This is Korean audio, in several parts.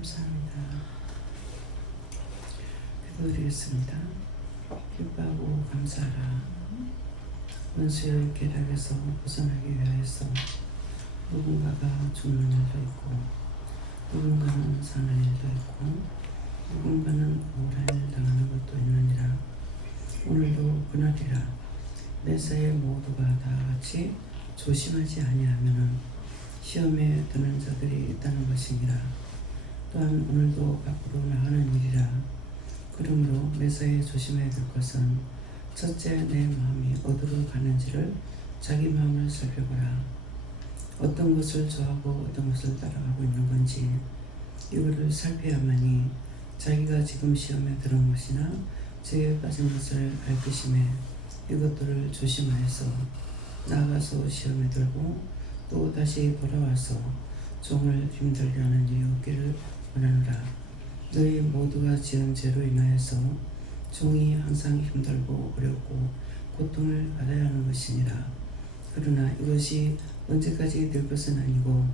감사합니다. 기도드리겠습니다. 기뻐하고 감사하라. 원수의 계략에서 벗어나기 위하여서 누군가가 죽는 일도 있고, 누군가는 사는 일도 있고, 누군가는 억울한 일 당하는 것도 있느니라. 오늘도 그날이라. 메사의 모두가 다 같이 조심하지 아니하면은 시험에 드는 자들이 있다는 것이니라. 또한 오늘도 밖으로 나가는 일이라. 그러므로 메사에 조심해야 될 것은 첫째 내 마음이 어디로 가는지를 자기 마음을 살펴보라. 어떤 것을 좋아하고 어떤 것을 따라가고 있는 건지 이거를 살펴야만이 자기가 지금 시험에 들은 것이나 죄에 빠진 것을 알 것임에 이것들을 조심하여서 나아가서 시험에 들고 또 다시 돌아와서 종을 힘들게 하는 일이 없기를 원하노라. 너희 모두가 지은 죄로 인하여서 종이 항상 힘들고 어렵고 고통을 받아야 하는 것이니라. 그러나 이것이 언제까지 될 것은 아니고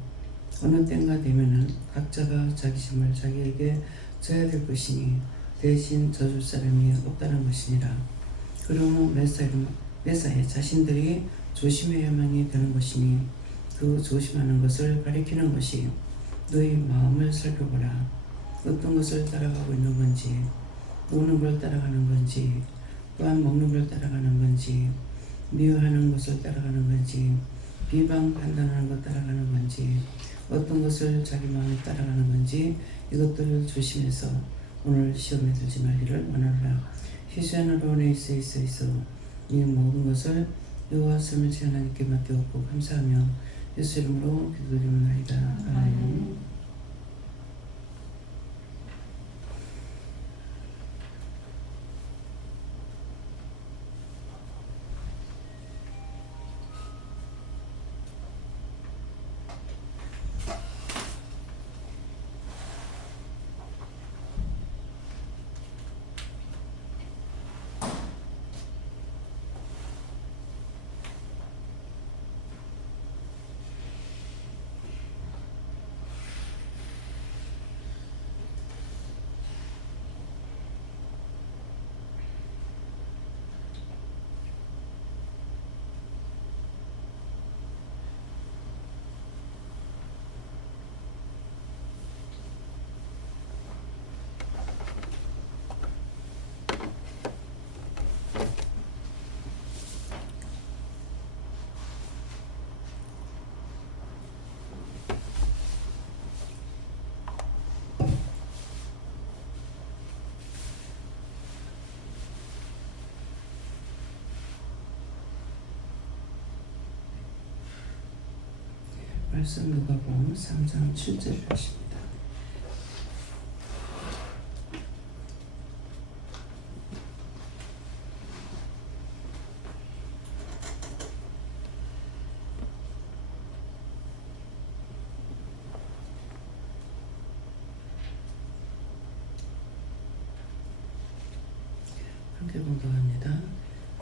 어느 때가 되면은 각자가 자기 짐을 자기에게 져야 될 것이니 대신 져줄 사람이 없다는 것이니라. 그러므로 메사에 자신들이 조심해야만이 되는 것이니 그 조심하는 것을 가리키는 것이 너희 마음을 살펴보라. 어떤 것을 따라가고 있는 건지, 노는 걸 따라가는 건지, 또한 먹는 걸 따라가는 건지, 미워하는 것을 따라가는 건지, 비방 판단하는 것 따라가는 건지, 어떤 것을 자기 마음에 따라가는 건지 이것들을 조심해서 오늘 시험에 들지 말기를 원하노라. 희수하는 론에 있어 이 모든 것을 여호와 삼일체 하나님께 맡겨놓고 감사하며 예수 이름으로 기도드리옵나이다. 아멘. 말씀 누가복음 3장 7절 하십니다. 함께 공독합니다.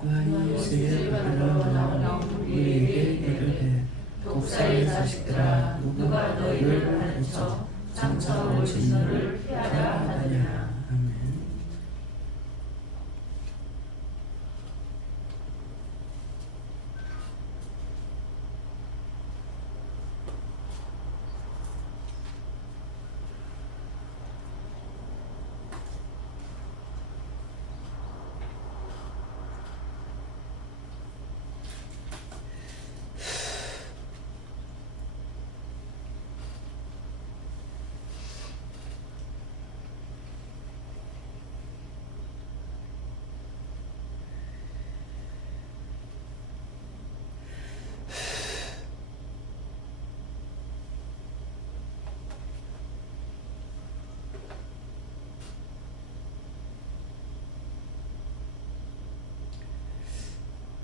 요한이 세례 받으러 나온 우리에게 이르되 독사의 자식들아 누가 너희를 가르쳐 장차 올 진노를 피하라 하느냐. 아멘.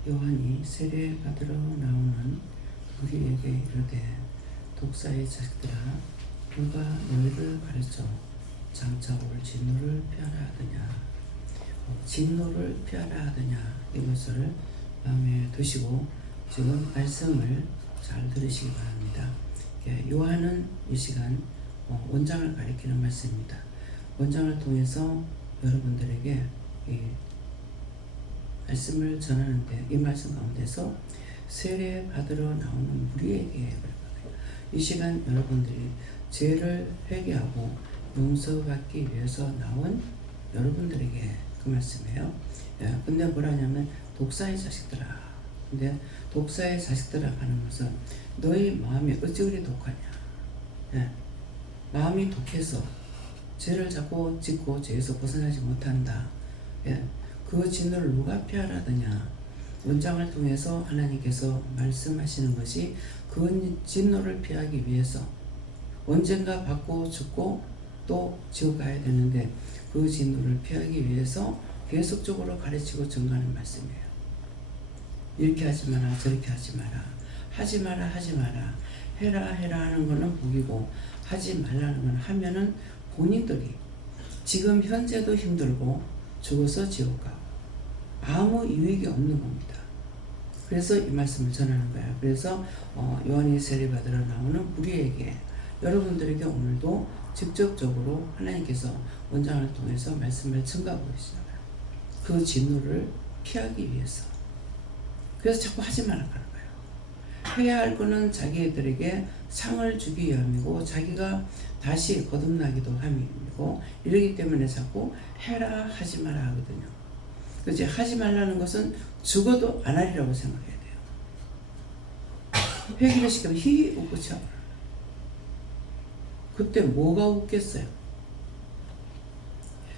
요한이 세례 받으러 나오는 우리에게 이르되 독사의 자식들아 누가 너희를 가르쳐 장차 올 진노를 피하라 하더냐. 진노를 피하라 하더냐. 이것을 마음에 두시고 지금 말씀을 잘 들으시기 바랍니다. 요한은 이 시간 원장을 가리키는 말씀입니다. 원장을 통해서 여러분들에게 이 말씀을 전하는데, 이 말씀 가운데서 세례 받으러 나오는 무리에게 이 시간 여러분들이 죄를 회개하고 용서받기 위해서 나온 여러분들에게 그 말씀이에요. 근데 뭐라냐면 독사의 자식들아. 근데 독사의 자식들아 하는 것은 너희 마음이 어찌 그리 독하냐. 마음이 독해서 죄를 자꾸 짓고 죄에서 벗어나지 못한다. 그 진노를 누가 피하라더냐. 원장을 통해서 하나님께서 말씀하시는 것이 그 진노를 피하기 위해서 언젠가 받고 죽고 또 지옥 가야 되는데 그 진노를 피하기 위해서 계속적으로 가르치고 증거하는 말씀이에요. 이렇게 하지 마라, 저렇게 하지 마라, 하지 마라, 하지 마라, 해라, 해라 하는 거는 복이고 하지 말라는 건 하면은 본인들이 지금 현재도 힘들고 죽어서 지옥 가고 아무 유익이 없는 겁니다. 그래서 이 말씀을 전하는 거예요. 그래서 요한이 세례받으러 나오는 무리에게, 여러분들에게 오늘도 직접적으로 하나님께서 원장을 통해서 말씀을 증가하고 계시잖아요. 그 진노를 피하기 위해서. 그래서 자꾸 하지 말라고 하는 거예요. 해야 할 거는 자기들에게 상을 주기 위함이고 자기가 다시 거듭나기도 함이고 이러기 때문에 자꾸 해라 하지 마라 하거든요. 그치? 하지 말라는 것은 죽어도 안 하리라고 생각해야 돼요. 회개를 시키면 히 웃고 쳐버려. 그때 뭐가 웃겠어요?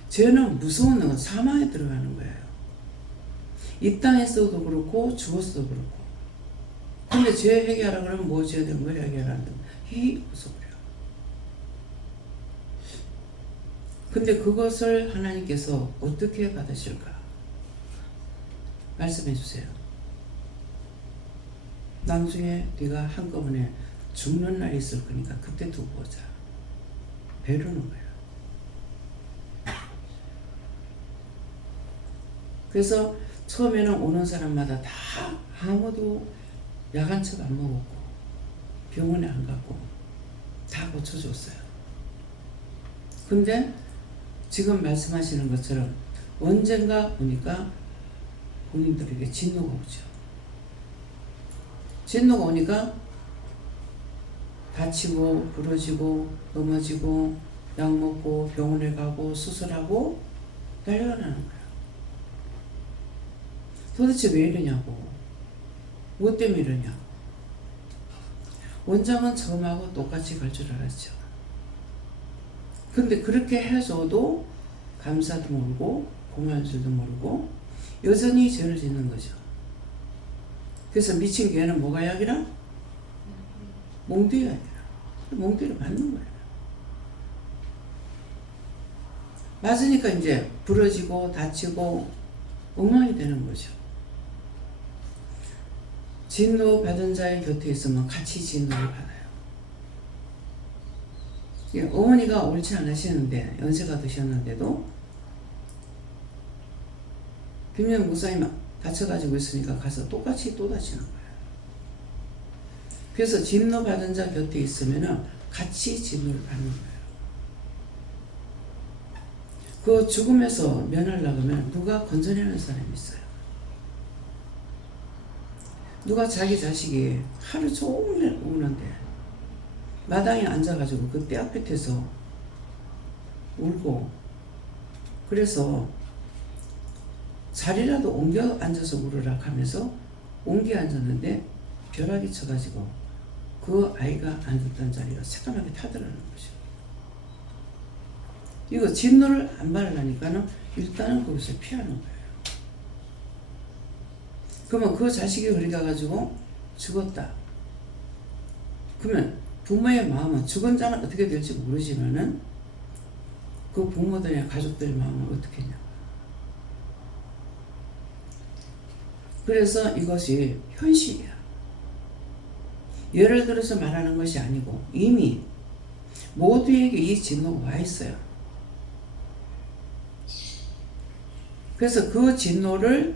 죄는 무서운 건 사망에 들어가는 거예요. 이 땅에서도 그렇고 죽었어도 그렇고. 근데 죄 회개하라 그러면 뭐 죄 된 걸 회개하라는 히 웃어버려. 근데 그것을 하나님께서 어떻게 받으실까? 말씀해 주세요. 나중에 네가 한꺼번에 죽는 날이 있을 거니까 그때 두고 보자. 배르는 거예요. 그래서 처음에는 오는 사람마다 다 아무도 야간책 안 먹었고 병원에 안 갔고 다 고쳐줬어요. 근데 지금 말씀하시는 것처럼 언젠가 보니까 본인들에게 진노가 오죠. 진노가 오니까 다치고 부러지고 넘어지고 약 먹고 병원에 가고 수술하고 난리가 나는 거예요. 도대체 왜 이러냐고. 뭐 때문에 이러냐고. 원장은 처음하고 똑같이 갈 줄 알았죠. 근데 그렇게 해줘도 감사도 모르고 고마울 줄도 모르고 여전히 죄를 짓는 거죠. 그래서 미친 개는 뭐가 약이라? 몽둥이가 약이라. 몽둥이를 맞는 거예요. 맞으니까 이제 부러지고 다치고 엉망이 되는 거죠. 진노 받은 자의 곁에 있으면 같이 진노를 받아요. 어머니가 옳지 않으시는데 연세가 드셨는데도 김영 목사님 다쳐가지고 있으니까 가서 똑같이 또 다치는 거예요. 그래서 진노 받은 자 곁에 있으면 같이 진노를 받는 거예요. 그 죽음에서 면하려고 하면 누가 건져내는 사람이 있어요. 누가 자기 자식이 하루 종일 우는데 마당에 앉아가지고 그 떼 앞에서 울고 그래서 자리라도 옮겨 앉아서 울으라 하면서 옮겨 앉았는데 벼락이 쳐가지고 그 아이가 앉았던 자리가 새까맣게 타들어가는 거죠. 이거 진노를 안 받으려니까는 일단은 거기서 피하는 거예요. 그러면 그 자식이 그리 가가지고 죽었다. 그러면 부모의 마음은 죽은 자는 어떻게 될지 모르지만은 그 부모들이나 가족들의 마음은 어떻게 했냐. 그래서 이것이 현실이야. 예를 들어서 말하는 것이 아니고 이미 모두에게 이 진노가 와 있어요. 그래서 그 진노를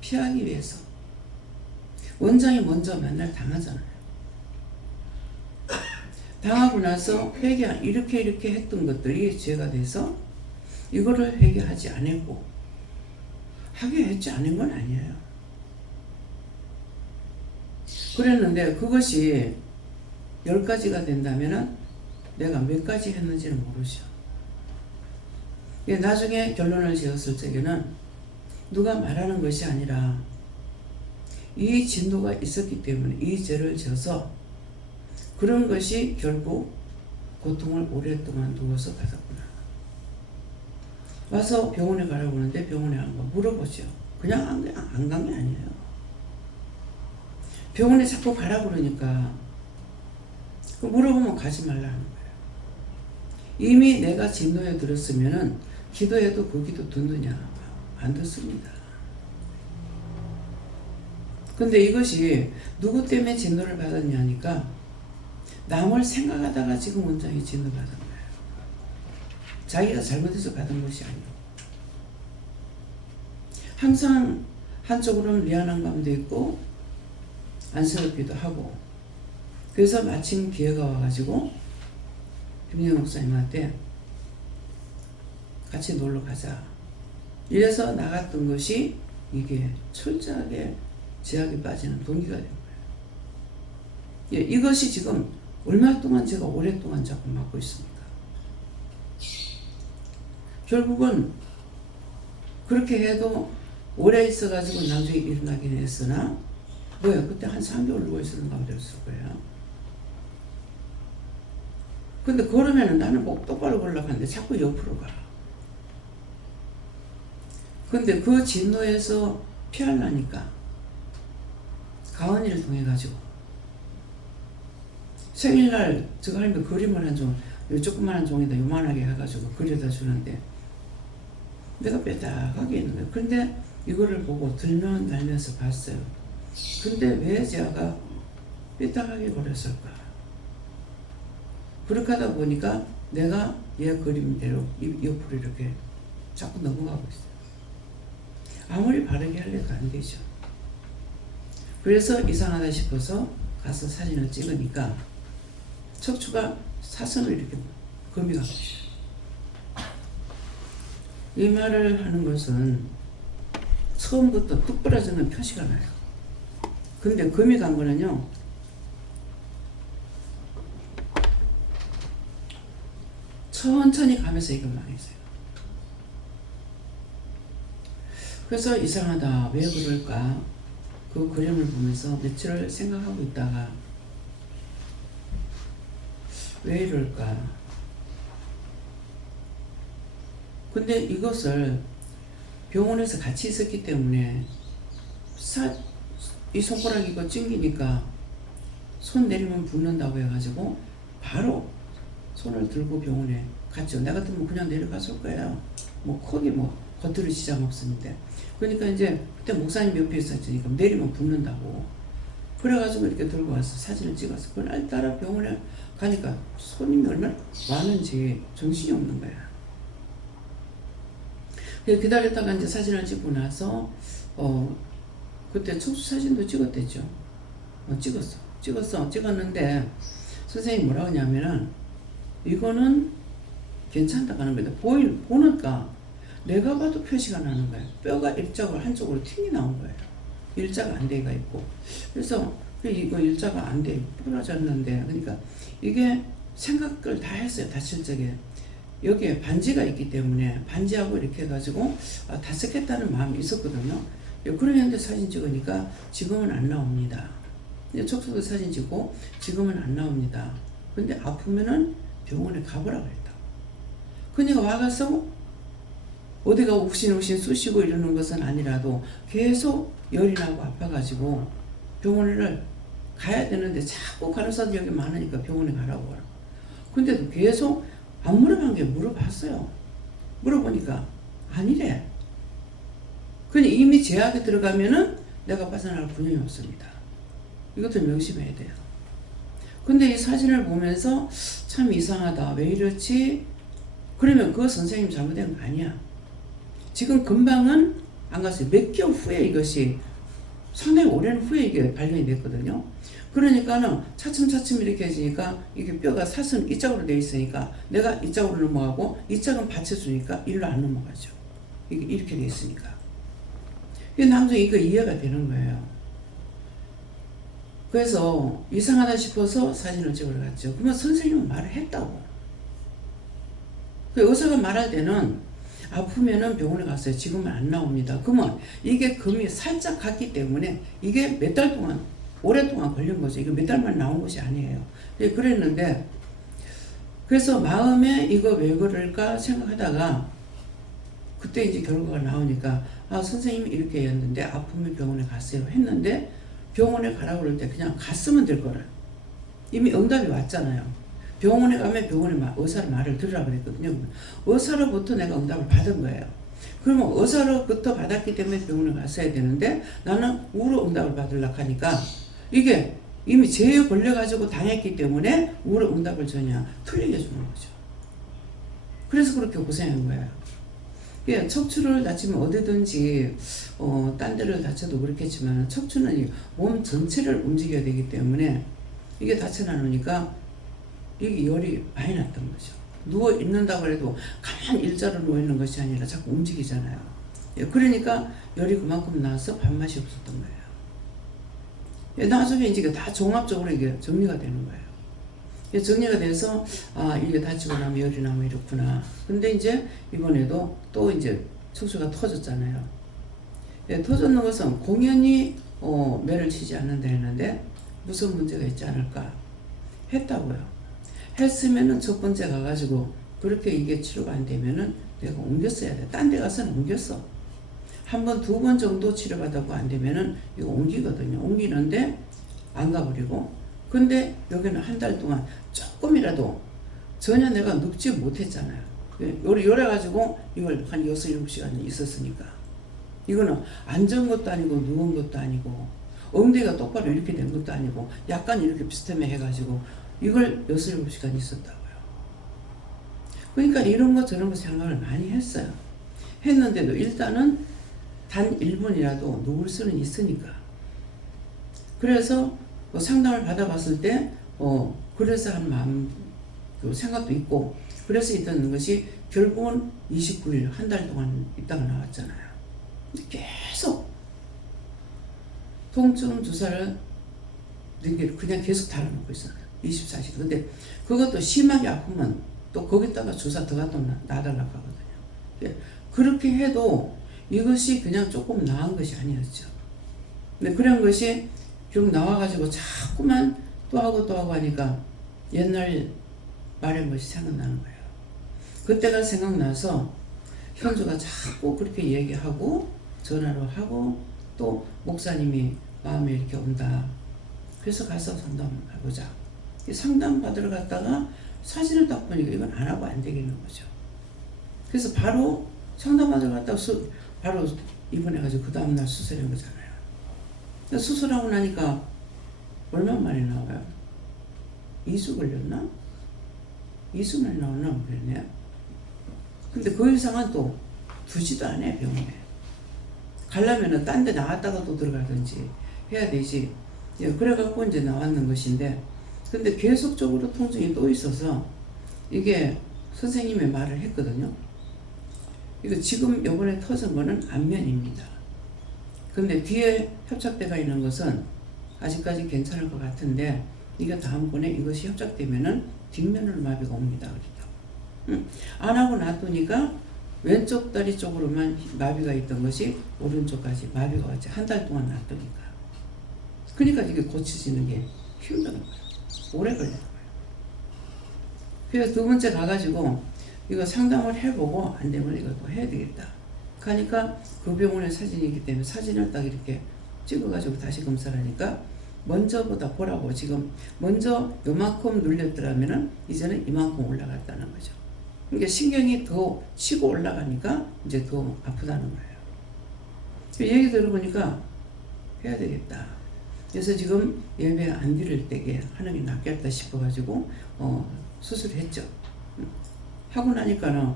피하기 위해서 원장이 먼저 맨날 당하잖아요. 당하고 나서 이렇게 했던 것들이 죄가 돼서 이거를 회개하지 않았고 하게 했지 않은 건 아니에요. 그랬는데 그것이 10가지가 된다면은 내가 몇 가지 했는지는 모르죠. 나중에 결론을 지었을 적에는 누가 말하는 것이 아니라 이 진도가 있었기 때문에 이 죄를 지어서 그런 것이 결국 고통을 오랫동안 두어서 받았구나. 와서 병원에 가라고 하는데 병원에 안 가고 물어보죠. 그냥 안 간 게 아니에요. 병원에 자꾸 가라고 그러니까 물어보면 가지 말라는 거예요. 이미 내가 진노에 들었으면은 기도해도 그 기도 듣느냐? 안 듣습니다. 근데 이것이 누구 때문에 진노를 받았냐니까 남을 생각하다가 지금 원장이 진노 받은 거예요. 자기가 잘못해서 받은 것이 아니고 항상 한쪽으로는 미안한 감도 있고 안쓰럽기도 하고 그래서 마침 기회가 와가지고 김영희 목사님한테 같이 놀러 가자 이래서 나갔던 것이 이게 철저하게 제약에 빠지는 동기가 된 거예요. 이것이 지금 얼마 동안 제가 오랫동안 자꾸 맡고 있습니다. 결국은 그렇게 해도 오래 있어가지고 나중에 일어나긴 했으나 그때 한 3개월 누워있었는가 그랬을 거예요. 근데 걸으면 나는 뭐 똑바로 걸으려고 하는데 자꾸 옆으로 가. 근데 그 진노에서 피하려니까 가은이를 통해 가지고 생일날 저거 할머니 그림을 한 종, 조그만한 종에다 요만하게 해가지고 그려다 주는데 내가 빼딱하게 있는 거예요. 근데 이거를 보고 들면 달면서 봤어요. 근데 왜 제가 삐딱하게 그렸을까? 그렇게 하다 보니까 내가 얘 그림대로 옆으로 이렇게 자꾸 넘어가고 있어요. 아무리 바르게 하려도 안 되죠. 그래서 이상하다 싶어서 가서 사진을 찍으니까 척추가 사선을 이렇게 금이 간 거죠. 이 말을 하는 것은 처음부터 뚝 부러지는 표시가 나요. 근데 금이 간 거는요, 천천히 가면서 이걸 망했어요. 그래서 이상하다, 왜 그럴까? 그 그림을 보면서 며칠을 생각하고 있다가 왜 이럴까? 근데 이것을 병원에서 같이 있었기 때문에 이 손가락 이거 찡기니까 손 내리면 붓는다고 해가지고 바로 손을 들고 병원에 갔죠. 내가 같으면 그냥 내려갔을 거예요. 뭐 거기 뭐 겉으로 지장 없었는데. 그러니까 이제 그때 목사님 옆에 있었으니까 내리면 붓는다고. 그래가지고 이렇게 들고 와서 사진을 찍었어. 그날따라 병원에 가니까 손님이 얼마나 많은지 정신이 없는 거야. 기다렸다가 이제 사진을 찍고 나서 그때 척수 사진도 찍었댔죠. 찍었는데 선생님이 뭐라고 하냐면은 이거는 괜찮다고 하는 거예요. 보니까 내가 봐도 표시가 나는 거예요. 뼈가 일자가 한쪽으로 튕이 나온 거예요. 일자가 안 돼가 있고. 그래서 이거 일자가 안 돼, 부러졌는데, 그러니까 이게 생각을 다 했어요. 다칠 적에. 여기에 반지가 있기 때문에 반지하고 이렇게 해가지고 다쓰겠다는 마음이 있었거든요. 그런데 사진 찍으니까 지금은 안 나옵니다. 척수도 사진 찍고 지금은 안 나옵니다. 근데 아프면은 병원에 가보라고 했다. 그러니까 와가서 어디가 욱신욱신 쑤시고 이러는 것은 아니라도 계속 열이 나고 아파가지고 병원을 가야 되는데 자꾸 간호사들 여기 많으니까 병원에 가라고 하라. 근데도 계속 안 물어본 게 물어봤어요. 물어보니까 아니래. 그냥 이미 제약에 들어가면은 내가 빠져나갈 분명이 없습니다. 이것도 명심해야 돼요. 근데 이 사진을 보면서 참 이상하다. 왜 이렇지? 그러면 그거 선생님 잘못된 거 아니야. 지금 금방은 안 갔어요. 몇 개월 후에 이것이 상당히 오랜 후에 이게 발견이 됐거든요. 그러니까는 차츰차츰 이렇게 해지니까 이게 뼈가 사선 이쪽으로 돼 있으니까 내가 이쪽으로 넘어가고 이쪽은 받쳐주니까 일로 안 넘어가죠. 이게 이렇게 돼 있으니까. 나중에 이거 이해가 되는 거예요. 그래서 이상하다 싶어서 사진을 찍으러 갔죠. 그러면 선생님은 말을 했다고. 의사가 말할 때는 아프면은 병원에 갔어요. 지금은 안 나옵니다. 그러면 이게 금이 살짝 갔기 때문에 이게 몇 달 동안, 오랫동안 걸린 거죠. 이게 몇 달만 나온 것이 아니에요. 그랬는데, 그래서 마음에 이거 왜 그럴까 생각하다가 그때 이제 결과가 나오니까 선생님이 이렇게 했는데 아프면 병원에 갔어요 했는데, 병원에 가라고 그럴 때 그냥 갔으면 될 거를. 이미 응답이 왔잖아요. 병원에 가면 병원에 의사의 말을 들으라 그랬거든요. 의사로부터 내가 응답을 받은 거예요. 그러면 의사로부터 받았기 때문에 병원에 갔어야 되는데 나는 우로 응답을 받으려고 하니까 이게 이미 죄에 걸려가지고 당했기 때문에 우로 응답을 전혀 틀리게 주는 거죠. 그래서 그렇게 고생한 거예요. 예, 척추를 다치면 어디든지 딴 데를 다쳐도 그렇겠지만 척추는 몸 전체를 움직여야 되기 때문에 이게 다쳐나누니까 이게 열이 많이 났던 거죠. 누워 있는다고 해도 가만히 일자로 누워 있는 것이 아니라 자꾸 움직이잖아요. 예, 그러니까 열이 그만큼 나서 밥맛이 없었던 거예요. 예, 나중에 이제 다 종합적으로 이게 정리가 되는 거예요. 예, 정리가 돼서 이게 다치고 나면 열이 나면 이렇구나. 근데 이제 이번에도 또 이제 척추가 터졌잖아요. 예, 터졌는 것은 공연히 매를 치지 않는다 했는데 무슨 문제가 있지 않을까 했다고요. 했으면은 첫 번째 가가지고 그렇게 이게 치료가 안 되면은 내가 옮겼어야 돼. 딴 데 가서는 옮겼어. 한 번, 두 번 정도 치료받았고 안 되면은 이거 옮기거든요. 옮기는데 안 가버리고. 근데 여기는 한 달 동안 조금이라도 전혀 내가 눕지 못했잖아요. 요래가지고 이걸 한 6, 7시간 있었으니까. 이거는 앉은 것도 아니고 누운 것도 아니고 엉덩이가 똑바로 이렇게 된 것도 아니고 약간 이렇게 비스듬해 해가지고 이걸 6, 7시간 있었다고요. 그러니까 이런 거 저런 거 생각을 많이 했어요. 했는데도 일단은 단 1분이라도 누울 수는 있으니까. 그래서 상담을 받아봤을 때 그래서 한 마음 생각도 있고 그래서 있던 것이 결국은 29일 한 달 동안 있다가 나왔잖아요. 계속 통증 주사를 그냥 계속 달아놓고 있어요. 24시간. 근데 그것도 심하게 아프면 또 거기다가 주사 더 갖다 놔달라고 하거든요. 그렇게 해도 이것이 그냥 조금 나은 것이 아니었죠. 근데 그런 것이 결국 나와가지고 자꾸만 또 하고 하니까 옛날 말한 것이 생각나는 거예요. 그때가 생각나서 현주가 자꾸 그렇게 얘기하고 전화로 하고 또 목사님이 마음에 이렇게 온다. 그래서 가서 상담해보자. 상담 받으러 갔다가 사진을 딱 보니까 이건 안 하고 안 되겠는 거죠. 그래서 바로 상담 받으러 갔다가 바로 입원해가지고 그 다음날 수술한 거잖아요. 수술하고 나니까 얼마 만에 나와요? 2주 걸렸나? 2주 만에 나왔나 모르겠네. 근데 그 이상은 또 두지도 않아요, 병원에. 가려면은 딴 데 나갔다가 또 들어가든지 해야 되지. 예, 그래갖고 이제 나왔는 것인데, 근데 계속적으로 통증이 또 있어서 이게 선생님의 말을 했거든요. 이거 지금 요번에 터진 거는 안면입니다. 근데 뒤에 협착대가 있는 것은 아직까지 괜찮을 것 같은데 이게 다음번에 이것이 협착되면은 뒷면으로 마비가 옵니다. 그랬다고. 안 하고 놔두니까 왼쪽 다리 쪽으로만 마비가 있던 것이 오른쪽까지 마비가 왔지. 한 달 동안 놔두니까. 그러니까 이게 고쳐지는 게 힘든 거예요. 오래 걸리는 거예요. 그래서 두 번째 가가지고 이거 상담을 해보고 안 되면 이것도 해야 되겠다. 그러니까 그 병원의 사진이기 때문에 사진을 딱 이렇게 찍어가지고 다시 검사를 하니까 먼저보다 보라고 지금 먼저 요만큼 눌렸더라면은 이제는 이만큼 올라갔다는 거죠. 그러니까 신경이 더 치고 올라가니까 이제 더 아프다는 거예요. 얘기 들어보니까 해야 되겠다. 그래서 지금 예배 안 드릴 때게 하는 게 낫겠다 싶어가지고 수술했죠. 하고 나니까는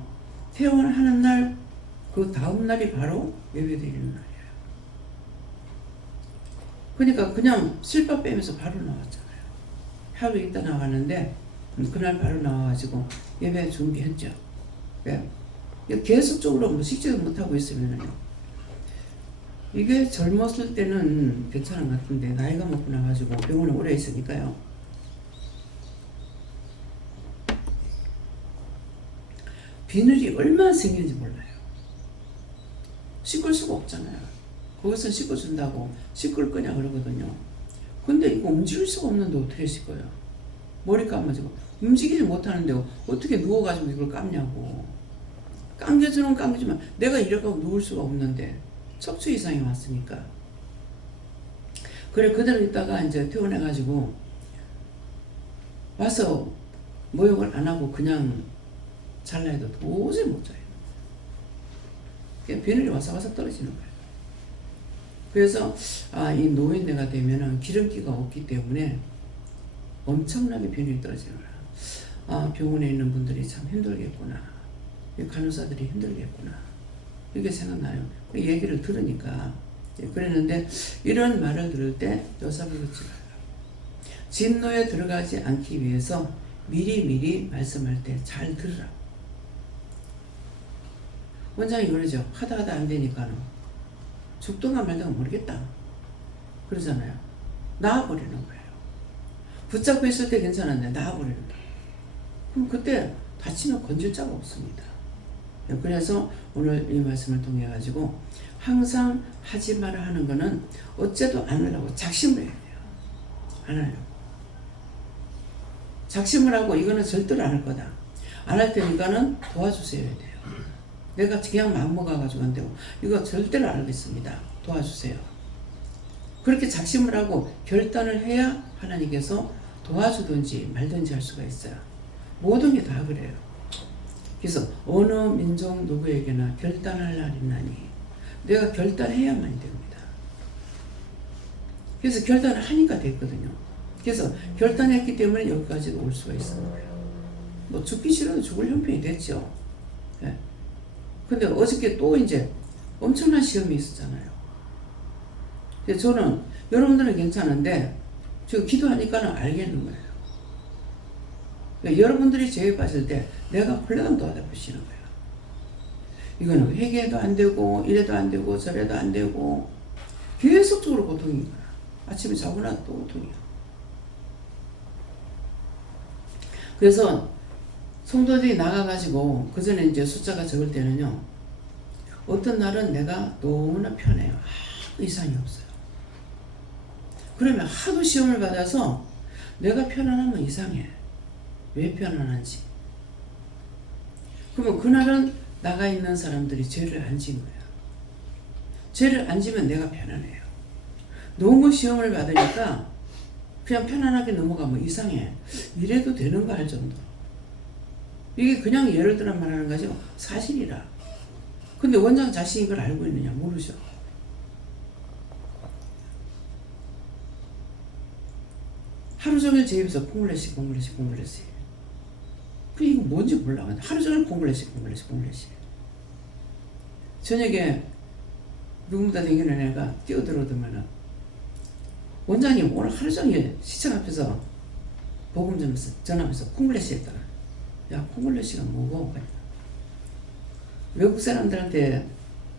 퇴원하는 날 그 다음 날이 바로 예배 드리는 날이에요. 그러니까 그냥 실밥 빼면서 바로 나왔잖아요. 하루 있다 나왔는데 그날 바로 나와가지고 예배 준비했죠. 왜? 계속적으로 뭐 식지도 못하고 있으면요. 이게 젊었을 때는 괜찮은 것 같은데 나이가 먹고 나가지고 병원에 오래 있으니까요. 비늘이 얼마나 생기는지 몰라요. 씻을 수가 없잖아요. 거기서 씻어준다고 씻을 거냐 그러거든요. 근데 이거 움직일 수가 없는데 어떻게 씻어요? 머리 감아지고 움직이지 못하는데 어떻게 누워가지고 이걸 감냐고. 감겨주는 감겨주면 내가 이래가고 누울 수가 없는데 척추 이상이 왔으니까. 그래 그대로 있다가 이제 퇴원해가지고 와서 모욕을 안 하고 그냥 잘라 해도 도저히 못 자요. 그냥 비늘이 와서 떨어지는 거예요. 그래서 이 노인네가 되면은 기름기가 없기 때문에 엄청나게 비늘이 떨어지는 거야. 병원에 있는 분들이 참 힘들겠구나. 간호사들이 힘들겠구나. 이게 생각나요. 그 얘기를 들으니까. 그랬는데 이런 말을 들을 때 여사부르지 말라. 진노에 들어가지 않기 위해서 미리 말씀할 때 잘 들으라. 원장이 그러죠. 하다 안 되니까는 죽든가 말든가 모르겠다 그러잖아요. 나와버리는 거예요. 붙잡고 있을 때 괜찮은데 나와버린다. 그럼 그때 다치면 건질 자가 없습니다. 그래서 오늘 이 말씀을 통해 가지고 항상 하지 마라 하는 거는 어째도 안 하려고 작심을 해야 돼요. 안 하려고. 작심을 하고 이거는 절대로 안 할 거다. 안 할 테니까는 도와주세요 해야 돼요. 내가 그냥 마음 먹어가지고 안 되고 이거 절대로 안 하겠습니다. 도와주세요. 그렇게 작심을 하고 결단을 해야 하나님께서 도와주든지 말든지 할 수가 있어요. 모든 게 다 그래요. 그래서 어느 민족 누구에게나 결단할 날이 있나니 내가 결단해야만 됩니다. 그래서 결단을 하니까 됐거든요. 그래서 결단했기 때문에 여기까지도 올 수가 있는 거예요. 뭐 죽기 싫어도 죽을 형편이 됐죠. 예. 근데 어저께 또 이제 엄청난 시험이 있었잖아요. 그래서 저는 여러분들은 괜찮은데 지금 기도하니까는 알겠는 거예요. 그러니까 여러분들이 죄에 빠질 때 내가 홀라당 도와주시는 거예요. 이거는 회개도 안 되고 이래도 안 되고 저래도 안 되고 계속적으로 고통인 거야. 아침에 자고 나서 또 고통이야. 그래서 성도들이 나가가지고 그 전에 이제 숫자가 적을 때는요. 어떤 날은 내가 너무나 편해요. 아무 이상이 없어요. 그러면 하도 시험을 받아서 내가 편안하면 이상해. 왜 편안한지. 그러면 그날은 나가 있는 사람들이 죄를 안 지은 거야. 죄를 안 지면 내가 편안해요. 너무 시험을 받으니까 그냥 편안하게 넘어가면 이상해. 이래도 되는가 할 정도. 이게 그냥 예를 들어 말하는 거죠. 사실이라. 근데 원장 자신이 그걸 알고 있느냐 모르죠. 하루 종일 제 입에서 콩글레시 그 이거 뭔지 몰라. 하루 종일 콩글레시 저녁에 누구보다 댕기는 애가 뛰어들어오더만은 원장님 오늘 하루 종일 시청 앞에서 복음 전하면서 콩글레시 했더라. 야 콩글레시가 뭐고? 외국 사람들한테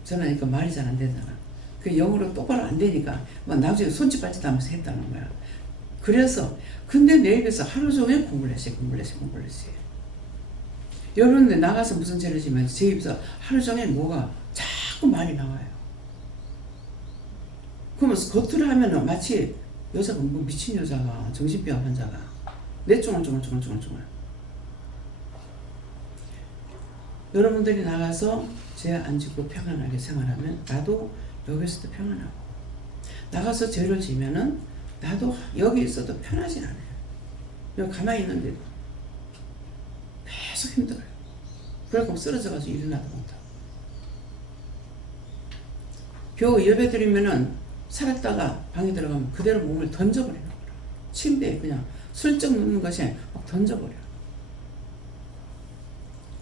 전하니까 말이 잘 안 되잖아. 그 영어로 똑바로 안 되니까 막 나중에 손짓 발짓 하면서 했다는 거야. 그래서 근데 내 입에서 하루 종일 콩글레시 여러분들 나가서 무슨 죄를 지면 제 입에서 하루 종일 뭐가 자꾸 말이 나와요. 그러면서 겉으로 하면은 마치 여자가 뭐 미친 여자가 정신병 환자가 내 쫑알쫑알 여러분들이 나가서 죄 안 짓고 평안하게 생활하면 나도 여기서도 평안하고 나가서 죄를 지면은 나도 여기 있어도 편하진 않아요. 여기 가만히 있는데도 계속 힘들어요. 그래서 쓰러져가지고 일어나도 못하고 겨우 예배 드리면은 살았다가 방에 들어가면 그대로 몸을 던져버리는 거예요. 침대에 그냥 슬쩍 눕는 것이 아니라 막 던져버려.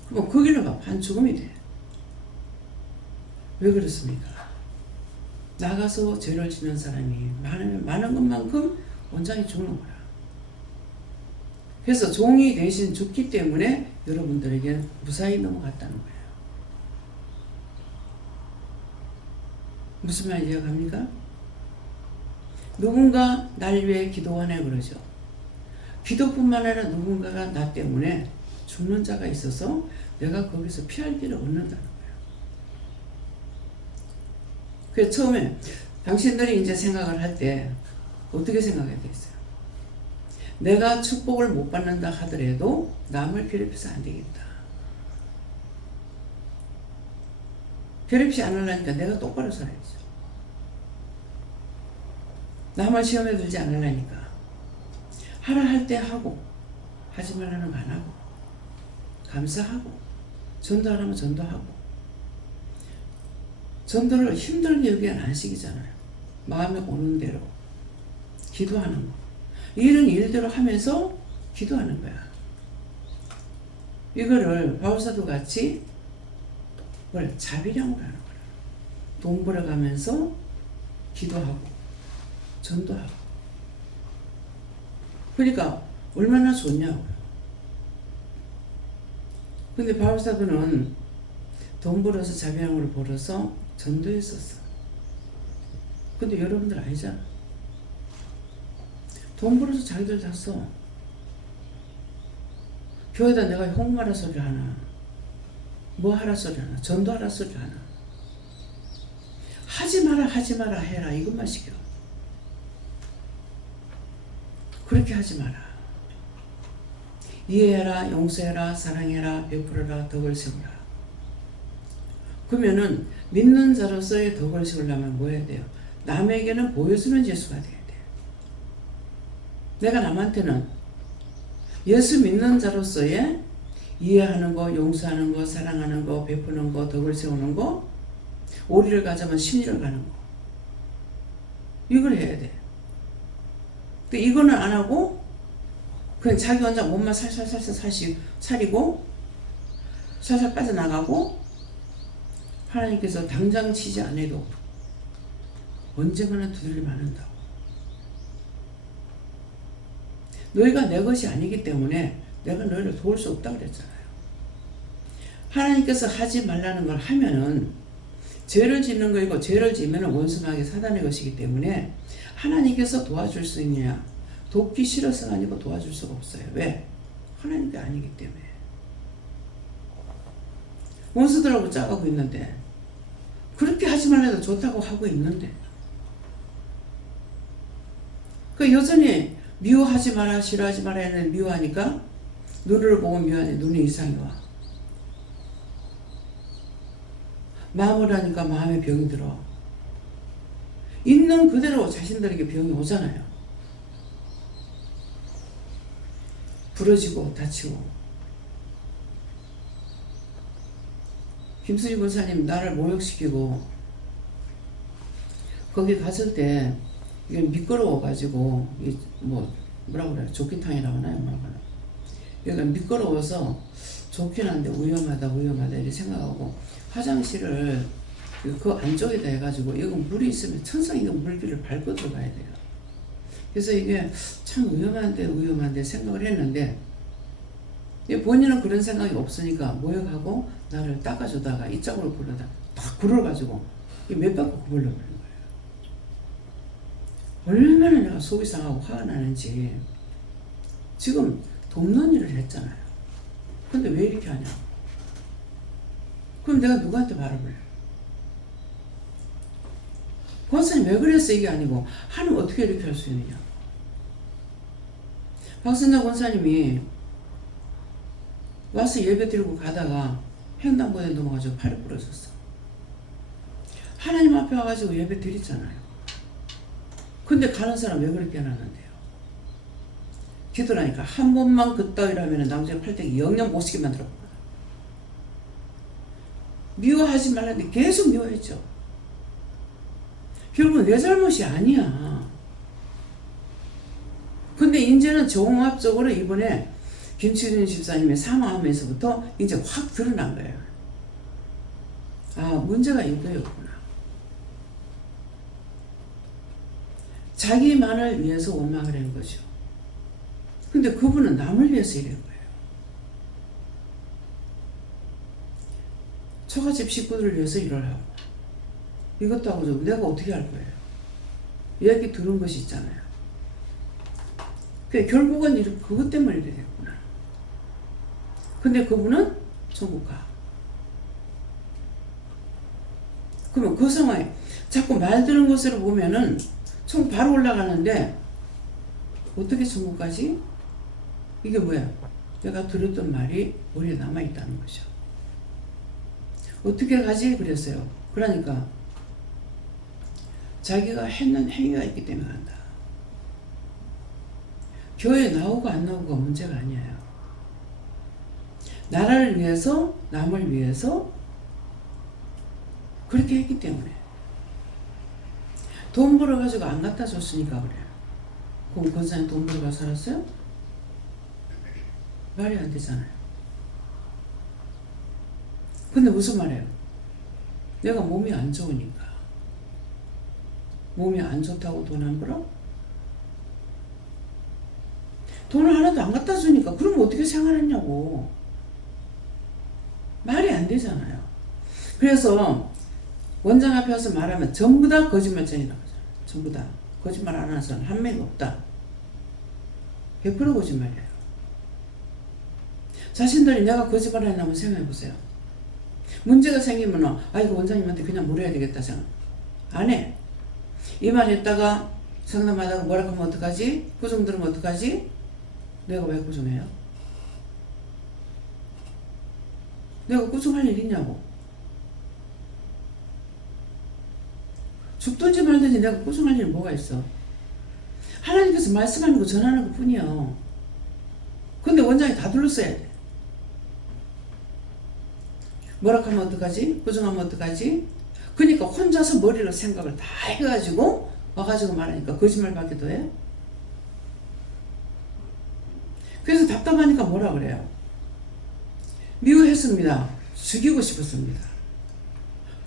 그럼 거기로 가 반죽음이 돼. 왜 그렇습니까? 나가서 죄를 짓는 사람이 많은 것만큼 온전히 죽는 거야. 그래서 종이 대신 죽기 때문에 여러분들에게 무사히 넘어갔다는 거예요. 무슨 말 이해갑니까? 누군가 날 위해 기도하네 그러죠. 기도뿐만 아니라 누군가가 나 때문에 죽는 자가 있어서 내가 거기서 피할 길을 얻는다는 거예요. 그래서 처음에 당신들이 이제 생각을 할 때 어떻게 생각해야 되겠어요? 내가 축복을 못 받는다 하더라도 남을 괴롭혀서 안 되겠다. 괴롭히지 않으려니까 내가 똑바로 살아야죠. 남을 시험에 들지 않으려니까 하라 할 때 하고 하지 말라는 거 안 하고 감사하고 전도하라면 전도하고 전도를 힘들게 여기는 안 시키잖아요. 마음에 오는 대로 기도하는 거 이런 일대로 하면서 기도하는 거야. 이거를 바울사도 같이 뭘 자비량으로 하는 거야. 돈 벌어가면서 기도하고 전도하고 그러니까 얼마나 좋냐고요. 근데 바울사도는 돈 벌어서 자비량으로 벌어서 전도했었어. 근데 여러분들 아니잖아. 돈 벌어서 자기들 다 써. 교회에다 내가 홍마라 소리 하나 뭐 하라 소리 하나 전도하라 소리 하나 하지 마라 해라 이것만 시켜. 그렇게 하지 마라. 이해해라 용서해라 사랑해라 베풀어라 덕을 세우라. 그러면은 믿는 자로서의 덕을 세우려면 뭐 해야 돼요? 남에게는 보여주는 예수가 돼야 돼. 내가 남한테는 예수 믿는 자로서의 이해하는 거 용서하는 거 사랑하는 거 베푸는 거 덕을 세우는 거 오리를 가자면 심리를 가는 거 이걸 해야 돼. 근데 이거는 안 하고 그냥 자기 혼자 몸만 살살 사리고 살살 빠져나가고 하나님께서 당장 치지 않아도 언젠가는 두들겨 맞는다고. 너희가 내 것이 아니기 때문에 내가 너희를 도울 수 없다고 그랬잖아요. 하나님께서 하지 말라는 걸 하면은 죄를 짓는 거이고 죄를 지으면 원수마귀 사단의 것이기 때문에 하나님께서 도와줄 수 있느냐? 돕기 싫어서가 아니고 도와줄 수가 없어요. 왜? 하나님께 아니기 때문에. 원수들하고 짜가고 있는데 그렇게 하지 말라도 좋다고 하고 있는데 그 여전히 미워하지 마라 싫어하지 마라 했는데 미워하니까 눈을 보고 미워하니 눈에 이상이 와. 마음을 하니까 마음에 병이 들어. 있는 그대로 자신들에게 병이 오잖아요. 부러지고 다치고. 김수지 권사님 나를 모욕시키고 거기 갔을 때 이게 미끄러워가지고 뭐라고 그래요? 조끼탕이라고 하나요? 여기가 미끄러워서 좋긴 한데 위험하다 이렇게 생각하고 화장실을 그 안쪽에다 해가지고 이건 물이 있으면 천상 이건 물기를 밟고 들어가야 돼요. 그래서 이게 참 위험한데 생각을 했는데 본인은 그런 생각이 없으니까 모욕하고 나를 닦아주다가 이쪽으로 굴러다 딱 굴러가지고 몇 바퀴 굴러버린 거예요. 얼마나 내가 속이 상하고 화가 나는지. 지금 돕는 일을 했잖아요. 근데 왜 이렇게 하냐? 그럼 내가 누구한테 말해볼래? 권사님 왜 그랬어? 이게 아니고 하나님 어떻게 이렇게 할 수 있느냐? 박선자 권사님이 와서 예배 드리고 가다가 횡단보도에 넘어가지고 팔이 부러졌어. 하나님 앞에 와가지고 예배 드리잖아요. 근데 가는 사람 왜 그렇게 해놨는데요? 기도라니까 한 번만 그따위라면 남자의 팔뚝이 영영 못 쓰게 만들어. 미워하지 말라는데 계속 미워했죠. 결국은 내 잘못이 아니야. 근데 이제는 종합적으로 이번에 김치준 집사님의 사망하면서부터 이제 확 드러난 거예요. 아, 문제가 이거였구나. 자기만을 위해서 원망을 하는 거죠. 근데 그분은 남을 위해서 이런 거예요. 처갓집 식구들을 위해서 일을 하고 이것도 하고 좀 내가 어떻게 할 거예요. 이야기 들은 것이 있잖아요. 결국은 그것 때문에 이렇게 됐구나. 근데 그분은 천국 가. 그러면 그 상황에 자꾸 말 들은 것으로 보면은 천국 바로 올라가는데 어떻게 천국 가지? 이게 뭐야? 내가 들었던 말이 머리에 남아있다는 거죠. 어떻게 가지? 그랬어요. 그러니까 자기가 했는 행위가 있기 때문에 간다. 교회 나오고 안 나오고가 문제가 아니에요. 나라를 위해서, 남을 위해서 그렇게 했기 때문에. 돈 벌어가지고 안 갖다 줬으니까 그래요. 그럼 그 사람이 돈 벌어가 살았어요? 말이 안 되잖아요. 근데 무슨 말이에요? 내가 몸이 안 좋으니까. 몸이 안 좋다고 돈 안 벌어? 돈을 하나도 안 갖다 주니까 그럼 어떻게 생활했냐고. 말이 안 되잖아요. 그래서 원장 앞에 와서 말하면 전부 다 거짓말쟁이라고 하잖아요. 전부 다. 거짓말 안 하는 사람 한 명이 없다. 100% 거짓말이에요. 자신들이 내가 거짓말 했나 생각해 보세요. 문제가 생기면 이거 원장님한테 그냥 물어야 되겠다 생각. 안 해. 이 말 했다가 상담하다가 뭐라 하면 어떡하지? 구정 들으면 어떡하지? 내가 왜 구정해요? 내가 구정할 일 있냐고. 죽든지 말든지 내가 구정할 일 뭐가 있어. 하나님께서 말씀하는 거 전하는 것 뿐이야. 근데 원장이 다 둘러싸야 돼. 뭐라 하면 어떡하지? 구정하면 어떡하지? 그러니까 혼자서 머리로 생각을 다 해가지고 와가지고 말하니까 거짓말밖에 더 해? 그래서 답답하니까 뭐라 그래요? 미워했습니다. 죽이고 싶었습니다.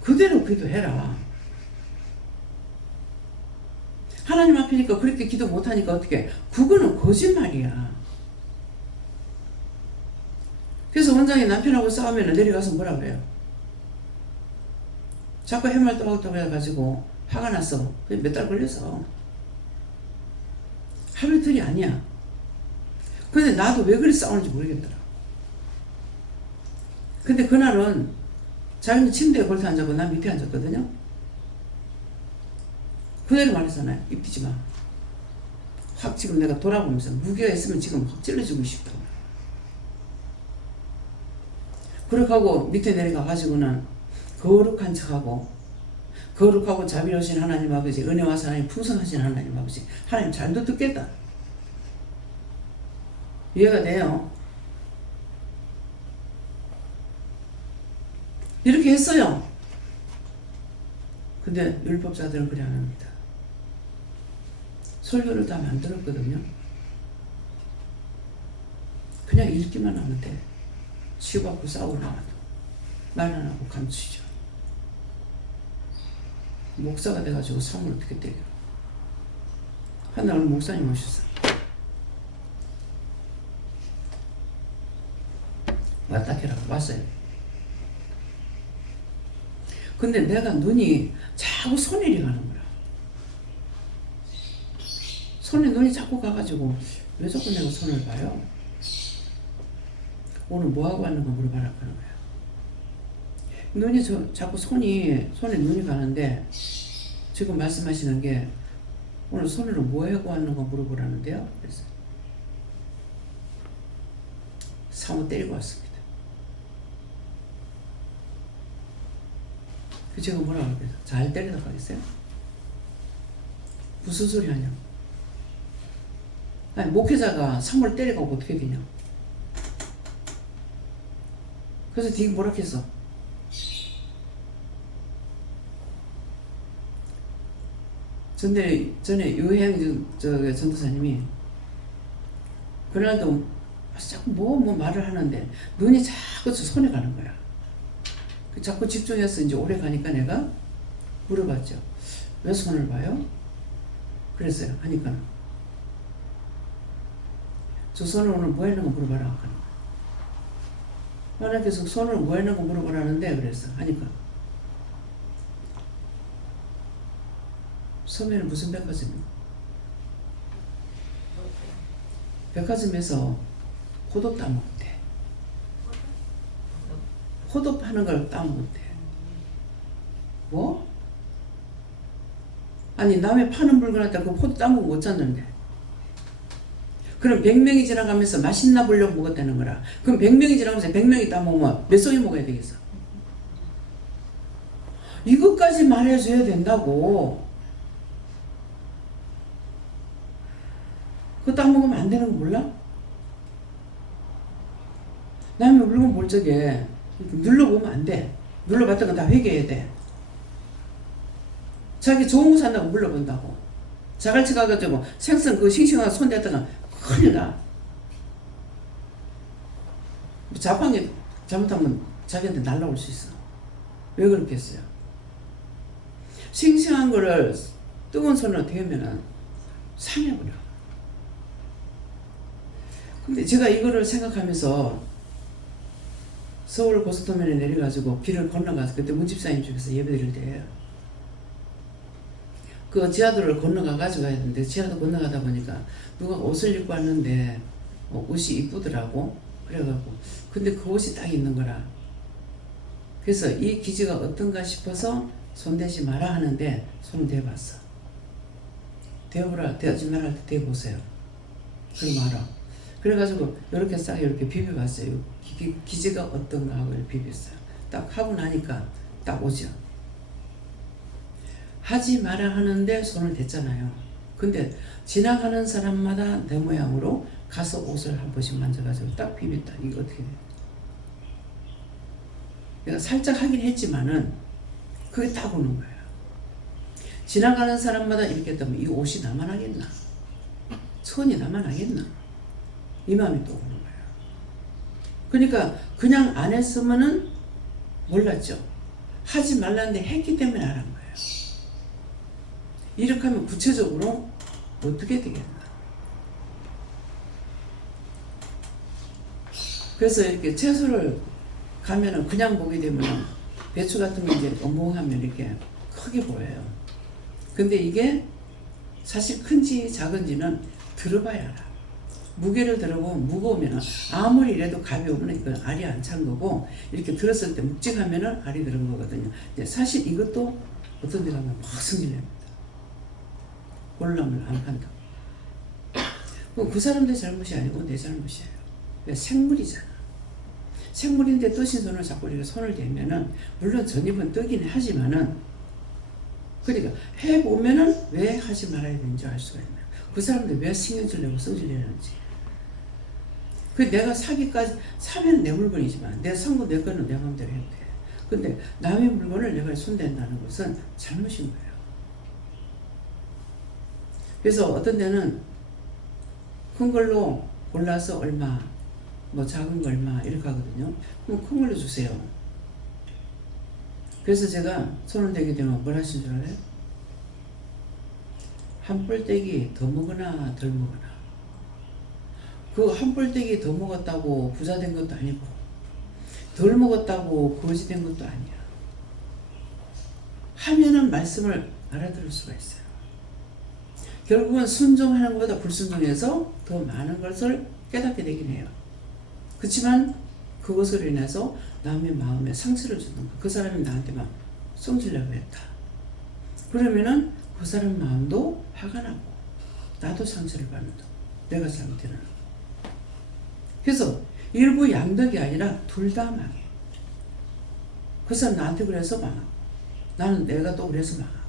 그대로 기도해라. 하나님 앞이니까 그렇게 기도 못하니까 어떻게? 그거는 거짓말이야. 그래서 원장이 남편하고 싸우면 내려가서 뭐라 그래요? 자꾸 해말 떠먹다고 해가지고 화가 났어. 몇 달 걸려서. 하루 이틀이 아니야. 근데 나도 왜 그리 싸우는지 모르겠더라. 근데 그날은 자기는 침대에 걸터 앉았고 난 밑에 앉았거든요. 그대로 말했잖아요. 입히지 마. 확 지금 내가 돌아보면서 무기가 있으면 지금 확 찔러주고 싶다고. 그렇게 하고 밑에 내려가가지고는 거룩한 척하고 거룩하고 자비로우신 하나님 아버지, 은혜와 사랑이 풍성하신 하나님 아버지, 하나님 잘도 듣겠다. 이해가 돼요? 이렇게 했어요. 근데 율법자들은 그래 안 합니다. 설교를 다 만들었거든요. 그냥 읽기만 하면 돼. 치고받고 싸우려고 말 안 하고 감추죠. 목사가 돼가지고 삶을 어떻게 때려. 한날 목사님 오셨어. 왔다 캐라고 왔어요. 근데 내가 눈이 자꾸 손일이 가는 거야. 손에 눈이 자꾸 가가지고 왜 자꾸 내가 손을 봐요? 오늘 뭐하고 왔는가 물어봐라 하는 거야. 눈이 자꾸 손에 눈이 가는데 지금 말씀하시는 게 오늘 손으로 뭐하고 왔는가 물어보라는데요. 그래서 사모 때리고 왔습니다. 그 제가 뭐라고 그랬어요? 잘 때리다 가겠어요? 무슨 소리 하냐? 아니 목회자가 사모를 때려가고 어떻게 되냐? 그래서 되게 뭐라 했어? 전에 유행 전도사님이 그날도 자꾸 뭐 말을 하는데 눈이 자꾸 저 손에 가는 거야. 자꾸 집중해서 이제 오래 가니까 내가 물어봤죠. 왜 손을 봐요? 그랬어요. 하니까 저 손을 오늘 뭐 했는 거 물어봐라. 하나님께서 손을 뭐 했는 거 물어보라는데 그랬어. 하니까 소매는 무슨 백화점이야? 백화점에서 포도 따먹대. 포도 파는 걸 따먹대. 뭐? 아니 남의 파는 물건한테 그 포도 따먹고 못 잤는데. 그럼 100명이 지나가면서 맛있나 보려고 먹었다는 거라. 그럼 100명이 지나가면서 100명이 따먹으면 몇 송이 먹어야 되겠어? 이것까지 말해줘야 된다고. 그거 따먹으면 안 되는 거 몰라? 남의 물건 볼 적에 눌러보면 안 돼. 눌러봤다가 다 회개해야 돼. 자기 좋은 거 산다고 물러본다고. 자갈치 가가지고 생선 그 싱싱한 손 대다가 큰일 나. 자판기 잘못하면 자기한테 날라올 수 있어. 왜 그렇겠어요? 싱싱한 거를 뜨거운 손으로 대면은 상해버려. 근데 제가 이거를 생각하면서 서울 고속도로에 내려가지고 길을 건너가서 그때 문집사님 집에서 예배드릴 때 그 지하도를 건너가가지고 가야 되는데 지하도 건너가다 보니까 누가 옷을 입고 왔는데 옷이 이쁘더라고. 그래갖고 근데 그 옷이 딱 있는 거라. 그래서 이 기지가 어떤가 싶어서 손대지 마라 하는데 손을 대봤어. 대보라, 대지 마라 할 때 대보세요. 그럼 알아. 그래가지고 이렇게 싹 이렇게 비벼봤어요. 기지가 어떤가 하고 비볐어요. 딱 하고 나니까 딱 오죠. 하지 마라 하는데 손을 댔잖아요. 근데 지나가는 사람마다 내 모양으로 가서 옷을 한 번씩 만져가지고 딱 비볐다. 이거 어떻게 돼? 내가 살짝 하긴 했지만은 그게 딱 오는 거예요. 지나가는 사람마다 이렇게 했다면 이 옷이 나만 하겠나? 천이 나만 하겠나? 이 마음이 또 오는 거예요. 그러니까 그냥 안 했으면은 몰랐죠. 하지 말라는데 했기 때문에 안 한 거예요. 이렇게 하면 구체적으로 어떻게 되겠나? 그래서 이렇게 채소를 가면은 그냥 보게 되면 배추 같은 거 이제 엉벙하면 이렇게 크게 보여요. 근데 이게 사실 큰지 작은지는 들어봐야 알아. 무게를 들어보면 무거우면 아무리 이래도 가벼우면 이건 알이 안 찬 거고 이렇게 들었을 때 묵직하면 알이 들은 거거든요. 사실 이것도 어떤 데 가면 막 승질냅니다. 올라오면 안 판다고. 그 사람들 잘못이 아니고 내 잘못이에요. 생물이잖아. 생물인데 뜨신 손을 잡고 이렇게 손을 대면은 물론 전입은 뜨긴 하지만은 그러니까 해보면은 왜 하지 말아야 되는지 알 수가 있나요? 그 사람들 왜 신경질 내고 성질 내는지. 그 내가 사기까지 사면 내 물건이지만 내 상고 내 거는 내 마음대로 해도 돼. 근데 남의 물건을 내가 손댄다는 것은 잘못인 거예요. 그래서 어떤 데는 큰 걸로 골라서 얼마, 뭐 작은 거 얼마 이렇게 하거든요. 그럼 큰 걸로 주세요. 그래서 제가 손을 대게 되면 뭘 하신 줄 알아요? 한 뿔떼기 더 먹으나 덜 먹으나. 그 한 뿔떼기 더 먹었다고 부자 된 것도 아니고 덜 먹었다고 거지 된 것도 아니야. 하면은 말씀을 알아들을 수가 있어요. 결국은 순종하는 것보다 불순종해서 더 많은 것을 깨닫게 되긴 해요. 그렇지만 그것으로 인해서 남의 마음에 상처를 주는 거. 그 사람이 나한테 막 성질내고 했다. 그러면은 그 사람 마음도 화가 나고 나도 상처를 받는다. 내가 잘못되는 거. 그래서 일부 양덕이 아니라 둘 다 망해. 그 사람 나한테 그래서 망하고 나는 내가 또 그래서 망하고.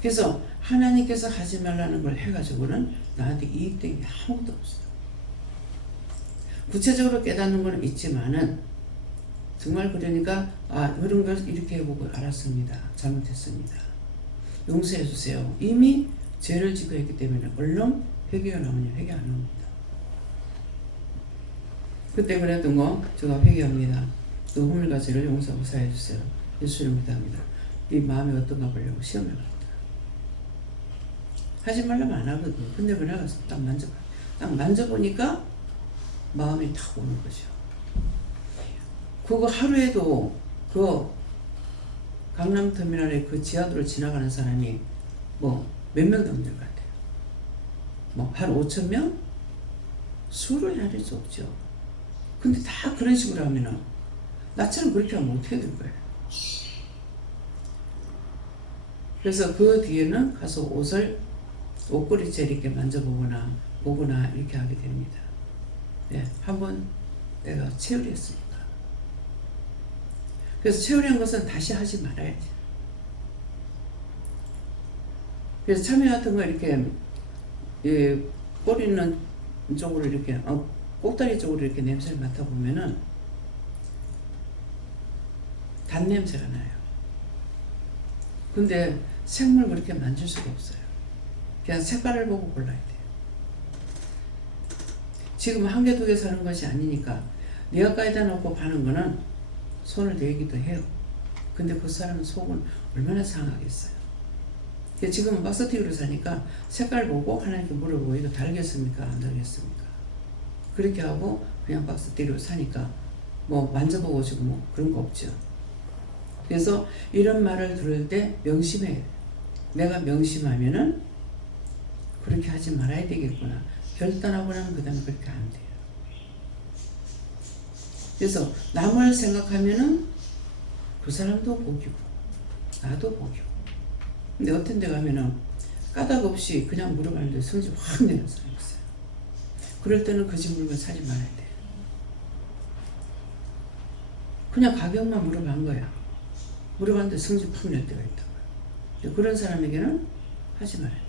그래서 하나님께서 하지 말라는 걸 해가지고는 나한테 이익된 게 아무것도 없어요. 구체적으로 깨닫는 건 있지만은 정말 그러니까 그런 걸 이렇게 해보고 알았습니다. 잘못했습니다. 용서해 주세요. 이미 죄를 지고 했기 때문에 얼른 회개가 나오냐? 회개 안 나옵니다. 그때 그랬던 거 제가 회개합니다. 그 허물과 죄를 용서하고 사해 주세요. 예수를 믿합니다. 네 마음이 어떤가 보려고 시험해 봤다. 하지 말라면 안 하거든요. 근데 그래 가서 딱 만져보니까 마음이 탁 오는 거죠. 그거 하루에도 그 강남터미널의 그 지하도로 지나가는 사람이 뭐 몇 명도 없는 것 같아요. 뭐 한 5천 명? 수를 헤아릴 수 없죠. 근데 다 그런 식으로 하면은 나처럼 그렇게 하면 어떻게 될 거예요? 그래서 그 뒤에는 가서 옷걸이째 이렇게 만져보거나 보거나 이렇게 하게 됩니다. 네, 한번 내가 체열이 했으니까. 그래서 체열이 한 것은 다시 하지 말아야지. 그래서 참외 같은 거 이렇게 꼬리 있는 쪽으로 이렇게 꼭다리 쪽으로 이렇게 냄새를 맡아보면은 단 냄새가 나요. 근데 생물 그렇게 만질 수가 없어요. 그냥 색깔을 보고 골라야 돼요. 지금 한 개 두 개 사는 것이 아니니까 리아가에다 놓고 파는 거는 손을 대기도 해요. 근데 그 사람은 속은 얼마나 상하겠어요. 지금은 박스티그로 사니까 색깔 보고 하나님께 물어보고 이거 달겠습니까? 안 달겠습니까? 그렇게 하고 그냥 박스티그로 사니까 뭐 만져보고 지고 뭐 그런 거 없죠. 그래서 이런 말을 들을 때 명심해야 돼요. 내가 명심하면은 그렇게 하지 말아야 되겠구나. 결단하고 나면 그 다음에 그렇게 안 돼요. 그래서 남을 생각하면은 그 사람도 복이고 나도 복이고. 근데 어떤 데 가면은 까닭 없이 그냥 물어봤는데 성질 확 내는 사람이 있어요. 그럴 때는 그 집 물건 사지 말아야 돼요. 그냥 가격만 물어본 거야. 물어봤는데 성질 팍 낼 때가 있다고요. 그런 사람에게는 하지 말아야 돼요.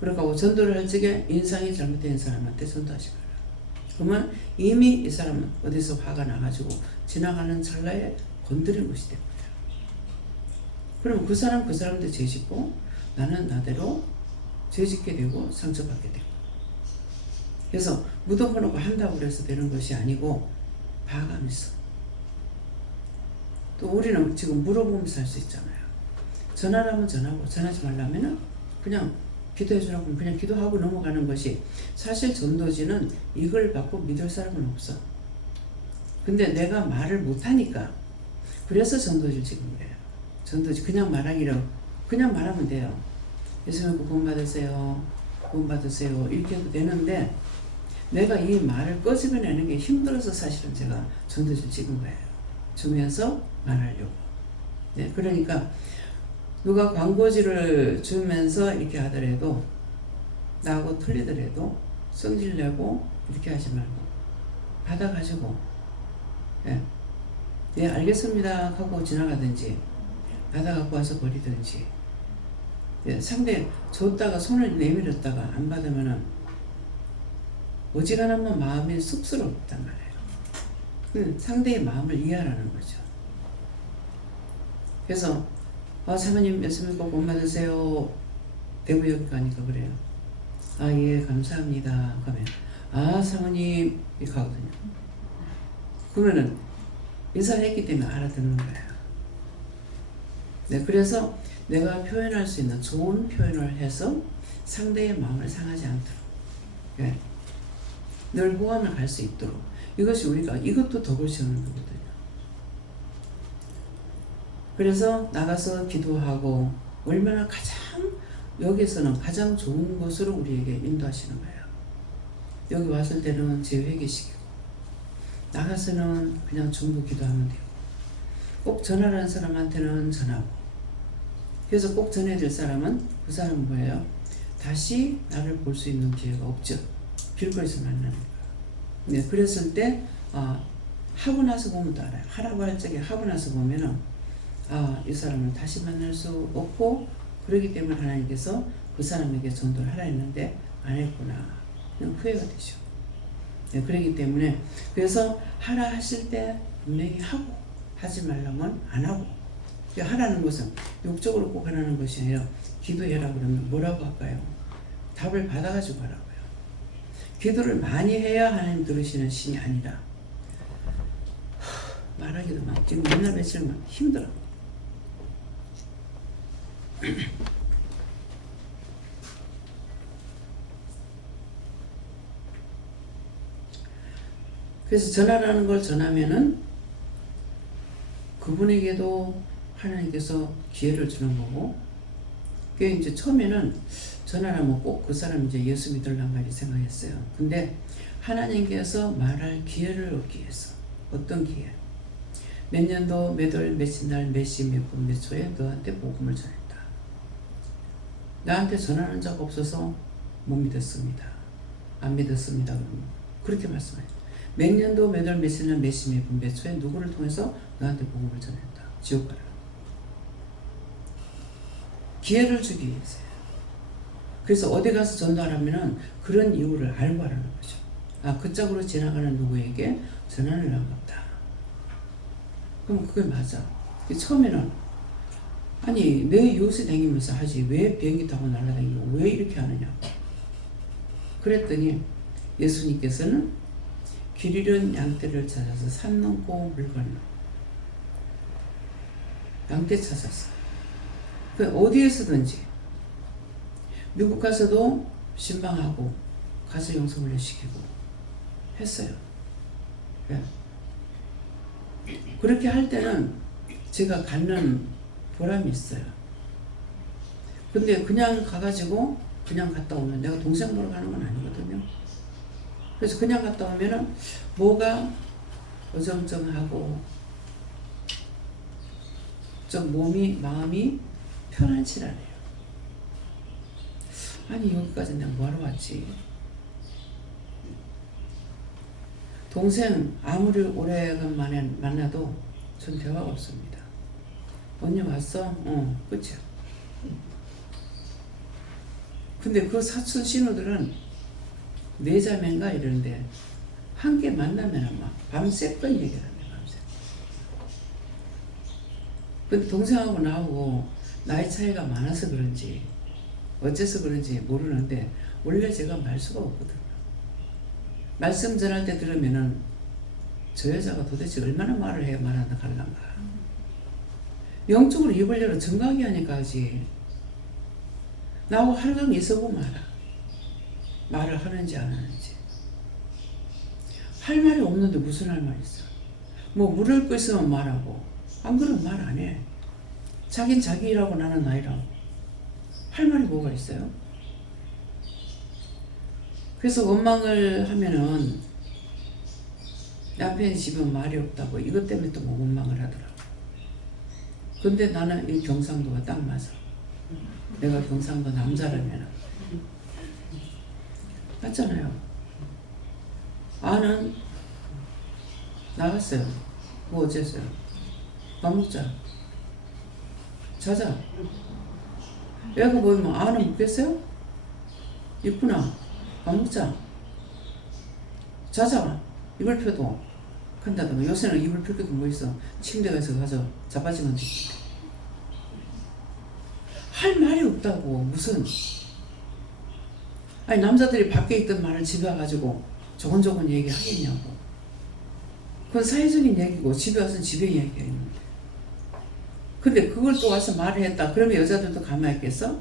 그러니까 전도를 할 적에 인상이 잘못된 사람한테 전도하지 마라. 그러면 이미 이 사람은 어디서 화가 나가지고 지나가는 찰나에 건드린 것이 됩니다. 그럼 그 사람도 죄짓고 나는 나대로 죄짓게 되고 상처받게 되고. 그래서 묻어보놓고 한다고 해서 되는 것이 아니고 봐가면서. 또 우리는 지금 물어보면서 할 수 있잖아요. 전화를 하면 전화하고 전화하지 말라면은 그냥 기도해 주라고 하면 그냥 기도하고 넘어가는 것이 사실 전도지는 이걸 받고 믿을 사람은 없어. 근데 내가 말을 못하니까 그래서 전도지를 찍은 거예요. 전도지 그냥 말하기로 그냥 말하면 돼요. 예수님 구원 받으세요. 구원 받으세요. 이렇게 해도 되는데 내가 이 말을 꺼집어내는 게 힘들어서 사실은 제가 전도지를 찍은 거예요. 주면서 말하려고. 네, 그러니까 누가 광고지를 주면서 이렇게 하더라도 나하고 틀리더라도 성질내고 이렇게 하지 말고 받아가지고 네 알겠습니다 하고 지나가든지 받아갖고 와서 버리든지. 상대 줬다가 손을 내밀었다가 안 받으면은 어지간하면 마음이 쑥스럽단 말이에요. 상대의 마음을 이해하라는 거죠. 그래서 사모님 예수님 꼭 복 받으세요. 대구 여기 가니까 그래요. 예 감사합니다. 그러면 사모님 이렇게 하거든요. 그러면은 인사를 했기 때문에 알아듣는 거예요. 네, 그래서 내가 표현할 수 있는 좋은 표현을 해서 상대의 마음을 상하지 않도록 늘 호감을 갈 수 있도록 이것이 우리가 이것도 덕을 세우는 거거든요. 그래서 나가서 기도하고 얼마나 여기서는 가장 좋은 것으로 우리에게 인도하시는 거예요. 여기 왔을 때는 재회개시키고 나가서는 그냥 전부 기도하면 되고 꼭 전화를 하는 사람한테는 전하고. 그래서 꼭 전해야 될 사람은 그 사람은 뭐예요? 다시 나를 볼 수 있는 기회가 없죠. 길거리에서 만나니까. 네, 그랬을 때 하고 나서 보면 또 알아요. 하라고 할 적에 하고 나서 보면은 이 사람을 다시 만날 수 없고 그러기 때문에 하나님께서 그 사람에게 전도를 하라 했는데 안 했구나. 그냥 후회가 되죠. 네, 그러기 때문에 그래서 하라 하실 때 분명히 하고 하지 말라면 안 하고. 하라는 것은 욕적으로 꼭 하라는 것이 아니라 기도해라 그러면 뭐라고 할까요? 답을 받아가지고 하라고요. 기도를 많이 해야 하나님 들으시는 신이 아니라 말하기도 막 지금 맨날 며칠만 힘들어. 그래서 전하라는 걸 전하면은 그분에게도 하나님께서 기회를 주는 거고, 그게 이제 처음에는 전하라면 꼭 그 사람 이제 예수 믿으려는 말이 생각했어요. 근데 하나님께서 말할 기회를 얻기 위해서, 어떤 기회? 몇 년도 몇 월 몇십 날 몇 시 몇 분 몇 초에 너한테 복음을 전했다. 나한테 전하는 자가 없어서 못 믿었습니다. 안 믿었습니다. 그러면 그렇게 말씀해요. 몇 년도 몇 월 몇십 날 몇 시 몇 분 몇 초에 누구를 통해서 너한테 복음을 전했다. 지옥 가라. 기회를 주기 위해서요. 그래서 어디 가서 전도하려면은 그런 이유를 알고 하라는 거죠. 아, 그 짝으로 지나가는 누구에게 전하는 반갑다. 그럼 그게 맞아. 처음에는 아니 내 이웃에 다니면서 하지 왜 비행기 타고 날아다니고 왜 이렇게 하느냐. 그랬더니 예수님께서는 길 잃은 양떼를 찾아서 산 넘고 물 건너 양떼 찾았어. 그 어디에서든지 미국 가서도 신방하고 가서 영성훈련 시키고 했어요. 네. 그렇게 할 때는 제가 갖는 보람이 있어요. 근데 그냥 가가지고 그냥 갔다 오면 내가 동생 보러 가는 건 아니거든요. 그래서 그냥 갔다 오면은 뭐가 어정쩡하고 좀 몸이 마음이 편안치 않아요. 아니 여기까지 내가 뭐하러 왔지? 동생 아무리 오래간만에 만나도 전 대화가 없습니다. 언니 왔어? 끝이야. 근데 그 사촌 신우들은 네 자매인가 이러는데 함께 만나면 막 밤새껏 얘기를 합니다. 밤새. 근데 동생하고 나하고 나이 차이가 많아서 그런지 어째서 그런지 모르는데 원래 제가 말수가 없거든요. 말씀 전할 때 들으면은 저 여자가 도대체 얼마나 말을 해야 말한다 갈란가. 영적으로 입을 열어 정강이 하니까 하지. 나하고 할강 있어보면 알아. 말을 하는지 안 하는지. 할 말이 없는데 무슨 할 말이 있어. 뭐 물을 거 있으면 말하고 안 그러면 말 안 해. 자긴 자기 일하고 나는 나 일하고. 할 말이 뭐가 있어요? 그래서 원망을 하면은 남편이 집에 말이 없다고 이것 때문에 또 뭐 원망을 하더라고. 근데 나는 이 경상도가 딱 맞아. 내가 경상도 남자라면 맞잖아요. 아는 나갔어요. 뭐 어쨌어요? 밥 먹자. 자자. 애가 보이면 아는 묻겠어요? 있구나. 밥 먹자. 자자. 이불 펴도 한다든가. 요새는 이불 펼 게도 뭐 있어. 침대 가서 자빠지면 돼. 할 말이 없다고. 무슨 아니 남자들이 밖에 있던 말을 집에 와가지고 조곤조곤 얘기하겠냐고. 그건 사회적인 얘기고 집에 와서는 집에 얘기하는데. 근데 그걸 또 와서 말을 했다. 그러면 여자들도 가만히 있겠어?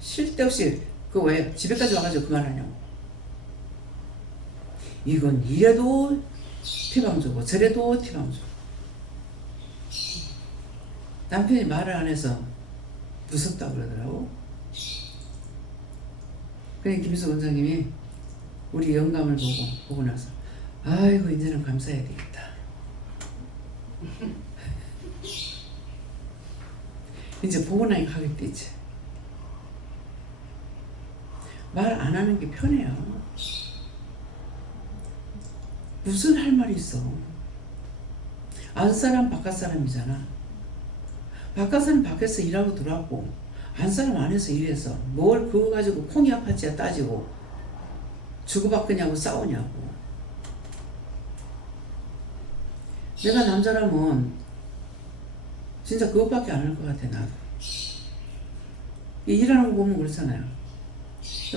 쉴 데 없이 그 왜 집에까지 와가지고 그 말하냐고. 이건 이래도 티방 주고 저래도 티방 주고. 남편이 말을 안 해서 무섭다고 그러더라고. 그래 김희수 원장님이 우리 영감을 보고 나서 아이고 이제는 감사해야 되겠다. 이제 보고 나니까 하겠다 이제. 말 안 하는 게 편해요. 무슨 할 말이 있어. 안 사람 바깥 사람이잖아. 바깥 사람 밖에서 일하고 들어왔고 안 사람 안에서 일해서 뭘 그거 가지고 콩이 아팠지야 따지고 주고받겠냐고 싸우냐고. 내가 남자라면 진짜 그것밖에 안 할 것 같아. 나도 일하는 거 보면 그렇잖아요.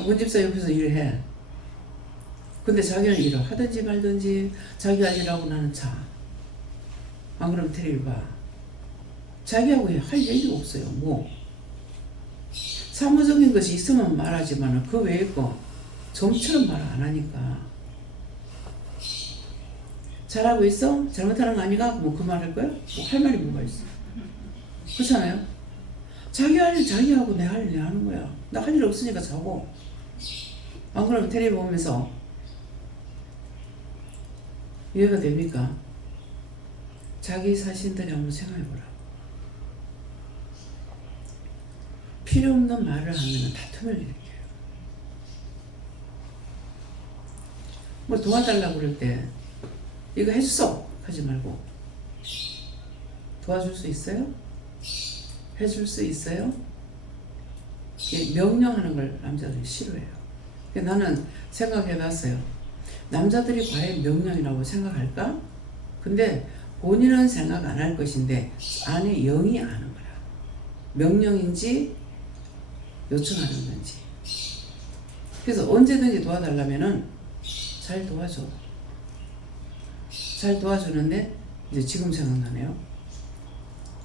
문집사 옆에서 일해. 근데 자기는 일을 하든지 말든지 자기가 일하고 나는 자. 안 그러면 테레비 봐. 자기하고 할 얘기가 없어요. 뭐 사무적인 것이 있으면 말하지만 그 외의 거 좀처럼 말 안 하니까 잘하고 있어? 잘못하는 거 아니가? 뭐 그 말할 거야? 뭐 할 말이 뭐가 있어? 그렇잖아요. 자기 할 일 자기 하고 내 할 일 하는 거야. 나 할 일 없으니까 자고. 안 그러면 텔레비 보면서. 이해가 됩니까? 자기 자신들이 한번 생각해보라. 필요 없는 말을 하면 다툼을 일으켜요. 뭐 도와달라고 그럴 때 이거 해주소 하지 말고 도와줄 수 있어요? 해줄 수 있어요? 명령하는 걸 남자들이 싫어해요. 나는 생각해봤어요. 남자들이 과연 명령이라고 생각할까? 근데 본인은 생각 안 할 것인데 안에 영이 아는 거야. 명령인지 요청하는 건지. 그래서 언제든지 도와달라면은 잘 도와줘. 잘 도와주는데 이제 지금 생각나네요.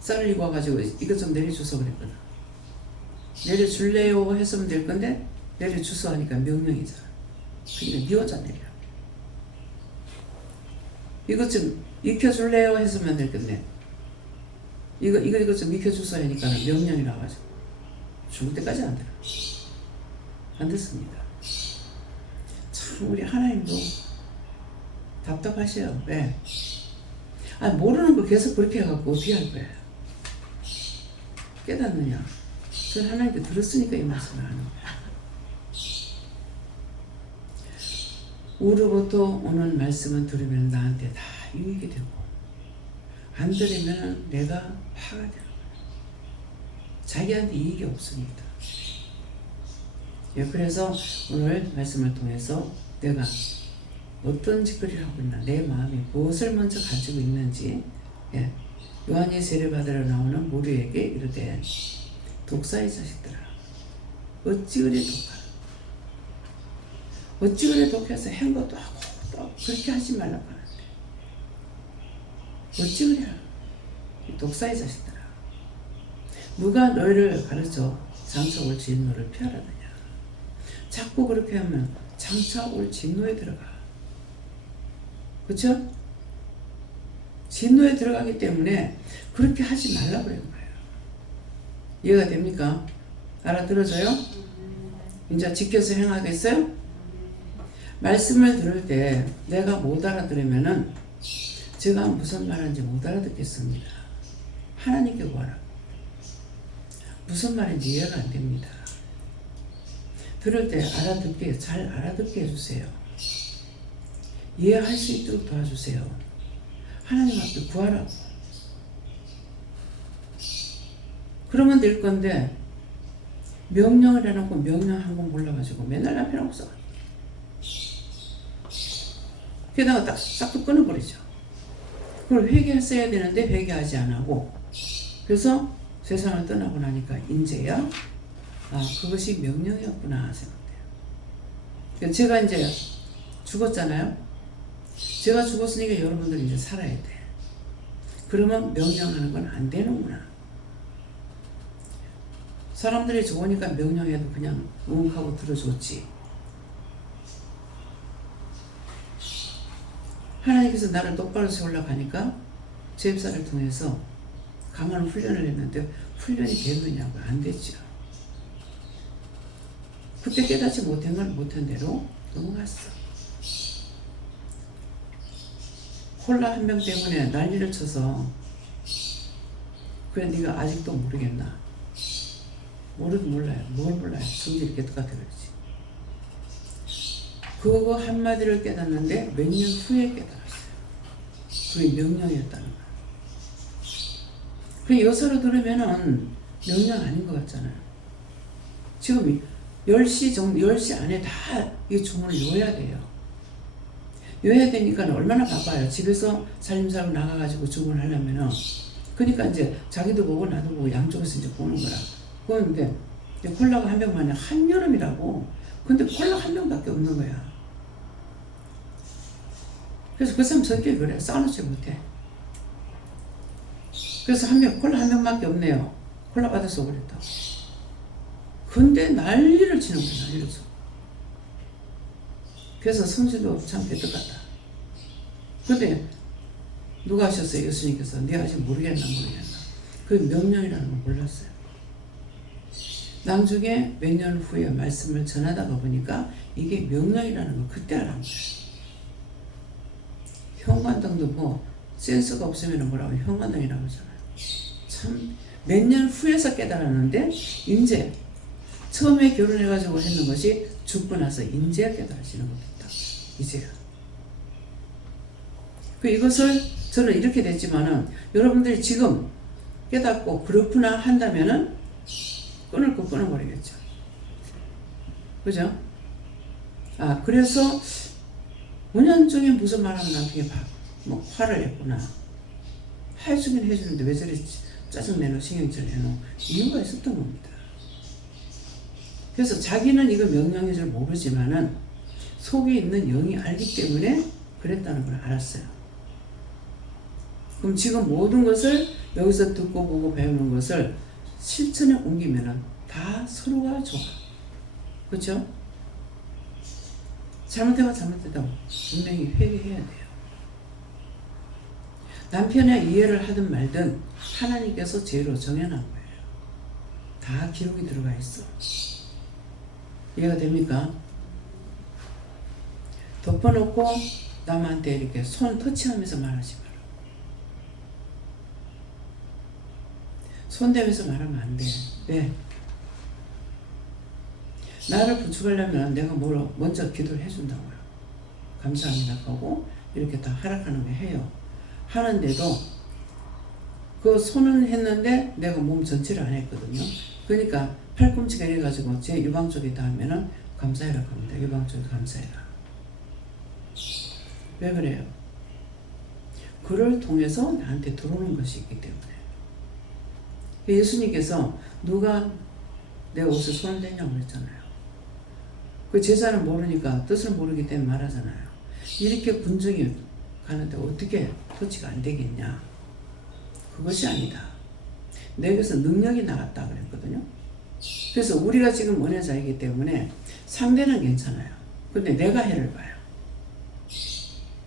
쌀을 이고 와가지고 이것 좀 내려주소 그랬거든. 내려줄래요 했으면 될 건데 내려주소 하니까 명령이잖아. 그러니까 니 혼자 내려. 이것 좀 익혀줄래요 했으면 될 건데 이거 좀 익혀주소 하니까 명령이 나와가지고 죽을 때까지 안 들어. 안 듣습니다. 참 우리 하나님도 답답하셔요. 왜? 모르는 거 계속 그렇게 해갖고 어떻게 할 거야? 깨닫느냐? 전 하나님께 들었으니까 이 말씀을 하는 거야. 우로부터 오는 말씀은 들으면 나한테 다 유익이 되고 안 들으면 내가 화가 되는 거야. 자기한테 이익이 없으니까. 예, 그래서 오늘 말씀을 통해서 내가 어떤 짓거리를 하고 있나, 내 마음이 무엇을 먼저 가지고 있는지, 예, 요한이 세례받으러 나오는 모류에게 이르되 독사의 자식들아 어찌 그리 독하라. 어찌 그리 독해서 한 것도 하고 또 그렇게 하지 말라고 하는데 어찌 그리 하라. 독사의 자식들아 누가 너희를 가르쳐 장차 올 진노를 피하라느냐. 자꾸 그렇게 하면 장차 올 진노에 들어가. 그렇죠? 진노에 들어가기 때문에 그렇게 하지 말라고 그런 거예요. 이해가 됩니까? 알아들어져요? 이제 지켜서 행하겠어요? 말씀을 들을 때 내가 못 알아들으면은 제가 무슨 말인지 못 알아듣겠습니다. 하나님께 구하라고. 무슨 말인지 이해가 안 됩니다. 들을 때 알아듣게, 잘 알아듣게 해주세요. 이해할 수 있도록 도와주세요. 하나님 앞에 구하라고. 그러면 될 건데 명령을 해놓고 명령 한 번 몰라가지고 맨날 남편 없어. 게다가 싹 끊어버리죠. 그걸 회개했어야 되는데 회개하지 않고 그래서 세상을 떠나고 나니까 이제야 그것이 명령이었구나 생각돼요. 제가 이제 죽었잖아요. 제가 죽었으니까 여러분들이 이제 살아야 돼. 그러면 명령하는 건 안 되는구나. 사람들이 좋으니까 명령해도 그냥 웅하고 들어줬지. 하나님께서 나를 똑바로 세우려고 하니까 제입사를 통해서 강한 훈련을 했는데 훈련이 되느냐고 안 됐죠. 그때 깨닫지 못한 걸 못한 대로 넘어갔어. 콜라 한 병 때문에 난리를 쳐서 그래 네가 아직도 모르겠나? 몰라요. 뭘 몰라요. 성질이 똑같아 그러지. 그거 한마디를 깨닫는데 몇 년 후에 깨달았어요. 그게 명령이었다는 거야. 그 여서로 들으면은 명령 아닌 것 같잖아요. 지금 10시 안에 다 이 주문을 외워야 돼요. 외워야 되니까 얼마나 바빠요. 집에서 살림살고 나가가지고 주문을 하려면은. 그러니까 이제 자기도 보고 나도 보고 양쪽에서 이제 보는 거라. 그런데 콜라가 한 병만에 한여름이라고. 근데 콜라 한 병밖에 없는 거야. 그래서 그 사람 성격이 그래. 싸우지 못해. 그래서 콜라 한 병밖에 없네요. 콜라 받아서 그랬다. 근데 난리를 치는 거야. 난리를 쳐. 그래서 성질도 참 개떡같다. 근데 누가 하셨어요? 예수님께서. 네가 아직 모르겠나. 그 명령이라는 걸 몰랐어요. 나중에 몇 년 후에 말씀을 전하다가 보니까 이게 명령이라는 걸 그때 알았어요. 현관등도 뭐 센스가 없으면 뭐라고 현관등이라고 하잖아요. 참 몇 년 후에서 깨달았는데 이제 처음에 결혼해가지고 했는 것이 죽고 나서 인제 깨달아지는 겁니다. 이제가. 이것을 저는 이렇게 됐지만은 여러분들이 지금 깨닫고 그렇구나 한다면은 끊을 거 끊어버리겠죠. 그죠? 그래서 5년 중에 무슨 말하면 난 그게 뭐 화를 냈구나. 해주긴 해주는데 왜 저리 짜증내노 신경질 내노 이유가 있었던 겁니다. 그래서 자기는 이거 명령인 줄 모르지만은 속에 있는 영이 알기 때문에 그랬다는 걸 알았어요. 그럼 지금 모든 것을 여기서 듣고 보고 배우는 것을 실천에 옮기면은 다 서로가 좋아. 그렇죠? 잘못되면 잘못되다고 분명히 회개해야 돼요. 남편의 이해를 하든 말든 하나님께서 죄로 정해놓은 거예요. 다 기록이 들어가 있어. 이해가 됩니까? 덮어놓고 남한테 이렇게 손 터치하면서 말하지 마라. 손 대면서 말하면 안 돼. 왜? 나를 부축하려면 내가 먼저 기도를 해준다고요. 감사합니다 하고 이렇게 다 하락하는 거 해요. 하는데도 그 손은 했는데 내가 몸 전체를 안 했거든요. 그러니까 팔꿈치가 이래가지고 제 유방 쪽에 닿으면은 감사해라 합니다. 유방 쪽에 감사해라. 왜 그래요? 그를 통해서 나한테 들어오는 것이 있기 때문에. 예수님께서 누가 내 옷에 손을 대냐고 그랬잖아요. 그 제자는 모르니까 뜻을 모르기 때문에 말하잖아요. 이렇게 군중이 가는데 어떻게 터치가 안 되겠냐. 그것이 아니다. 내게서 능력이 나갔다 그랬거든요. 그래서 우리가 지금 은혜자이기 때문에 상대는 괜찮아요. 근데 내가 해를 봐요.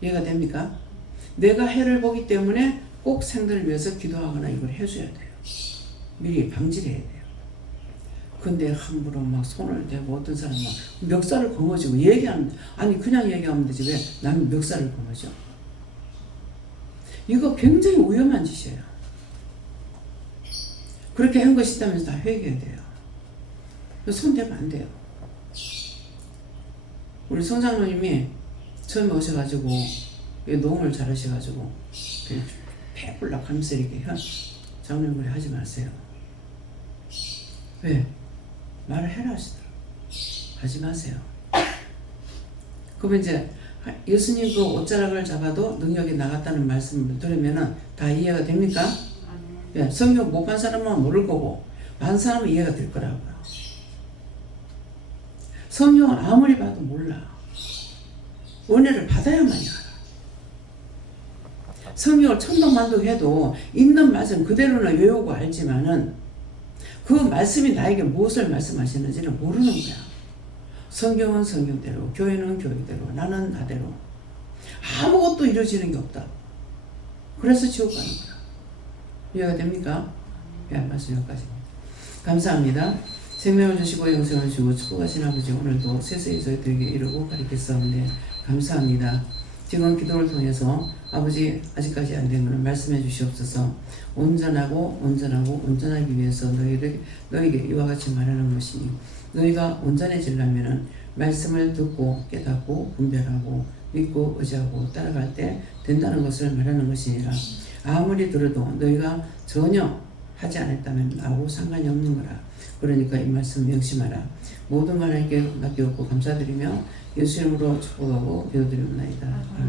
이해가 됩니까? 내가 해를 보기 때문에 꼭 상대를 위해서 기도하거나 이걸 해줘야 돼요. 미리 방지를 해야 돼요. 근데 함부로 막 손을 대고 어떤 사람은 막 멱살을 거머쥐고 얘기하는, 아니 그냥 얘기하면 되지 왜 나는 멱살을 거머쥐어? 이거 굉장히 위험한 짓이에요. 그렇게 한 것이 있다면서 다 회개해야 돼요. 손 대면 안 돼요. 우리 성장로님이 처음에 오셔가지고 농을 잘하셔가지고 패불락 하면서 이렇게 장로님이 하지 마세요. 왜? 말을 해라 하시더라고요. 하지 마세요. 그러면 이제 예수님 그 옷자락을 잡아도 능력이 나갔다는 말씀을 들으면은 다 이해가 됩니까? 예, 성경 못 본 사람은 모를 거고 반 사람은 이해가 될 거라고요. 성경을 아무리 봐도 몰라. 은혜를 받아야만이 알아. 성경을 천도만도 해도 있는 말씀 그대로는 외우고 알지만은 그 말씀이 나에게 무엇을 말씀하시는지는 모르는 거야. 성경은 성경대로, 교회는 교회대로, 나는 나대로. 아무것도 이루어지는 게 없다. 그래서 지옥 가는 거야. 이해가 됩니까? 예, 말씀 여기까지입니다. 감사합니다. 생명을 주시고 영생을 주시고 축복하신 아버지, 오늘도 세세히 저희들에게 이루고 가르쳤사온데 감사합니다. 지금 기도를 통해서 아버지 아직까지 안 된 것을 말씀해 주시옵소서. 온전하기 위해서 너에게 이와 같이 말하는 것이니, 너희가 온전해지려면 말씀을 듣고 깨닫고 분별하고 믿고 의지하고 따라갈 때 된다는 것을 말하는 것이니라. 아무리 들어도 너희가 전혀 하지 않았다면 나하고 상관이 없는 거라. 그러니까 이 말씀 명심하라. 모든 걸 하나님께 맡기옵고 감사드리며 예수 이름으로 축복하고 기도드립니다. 아멘.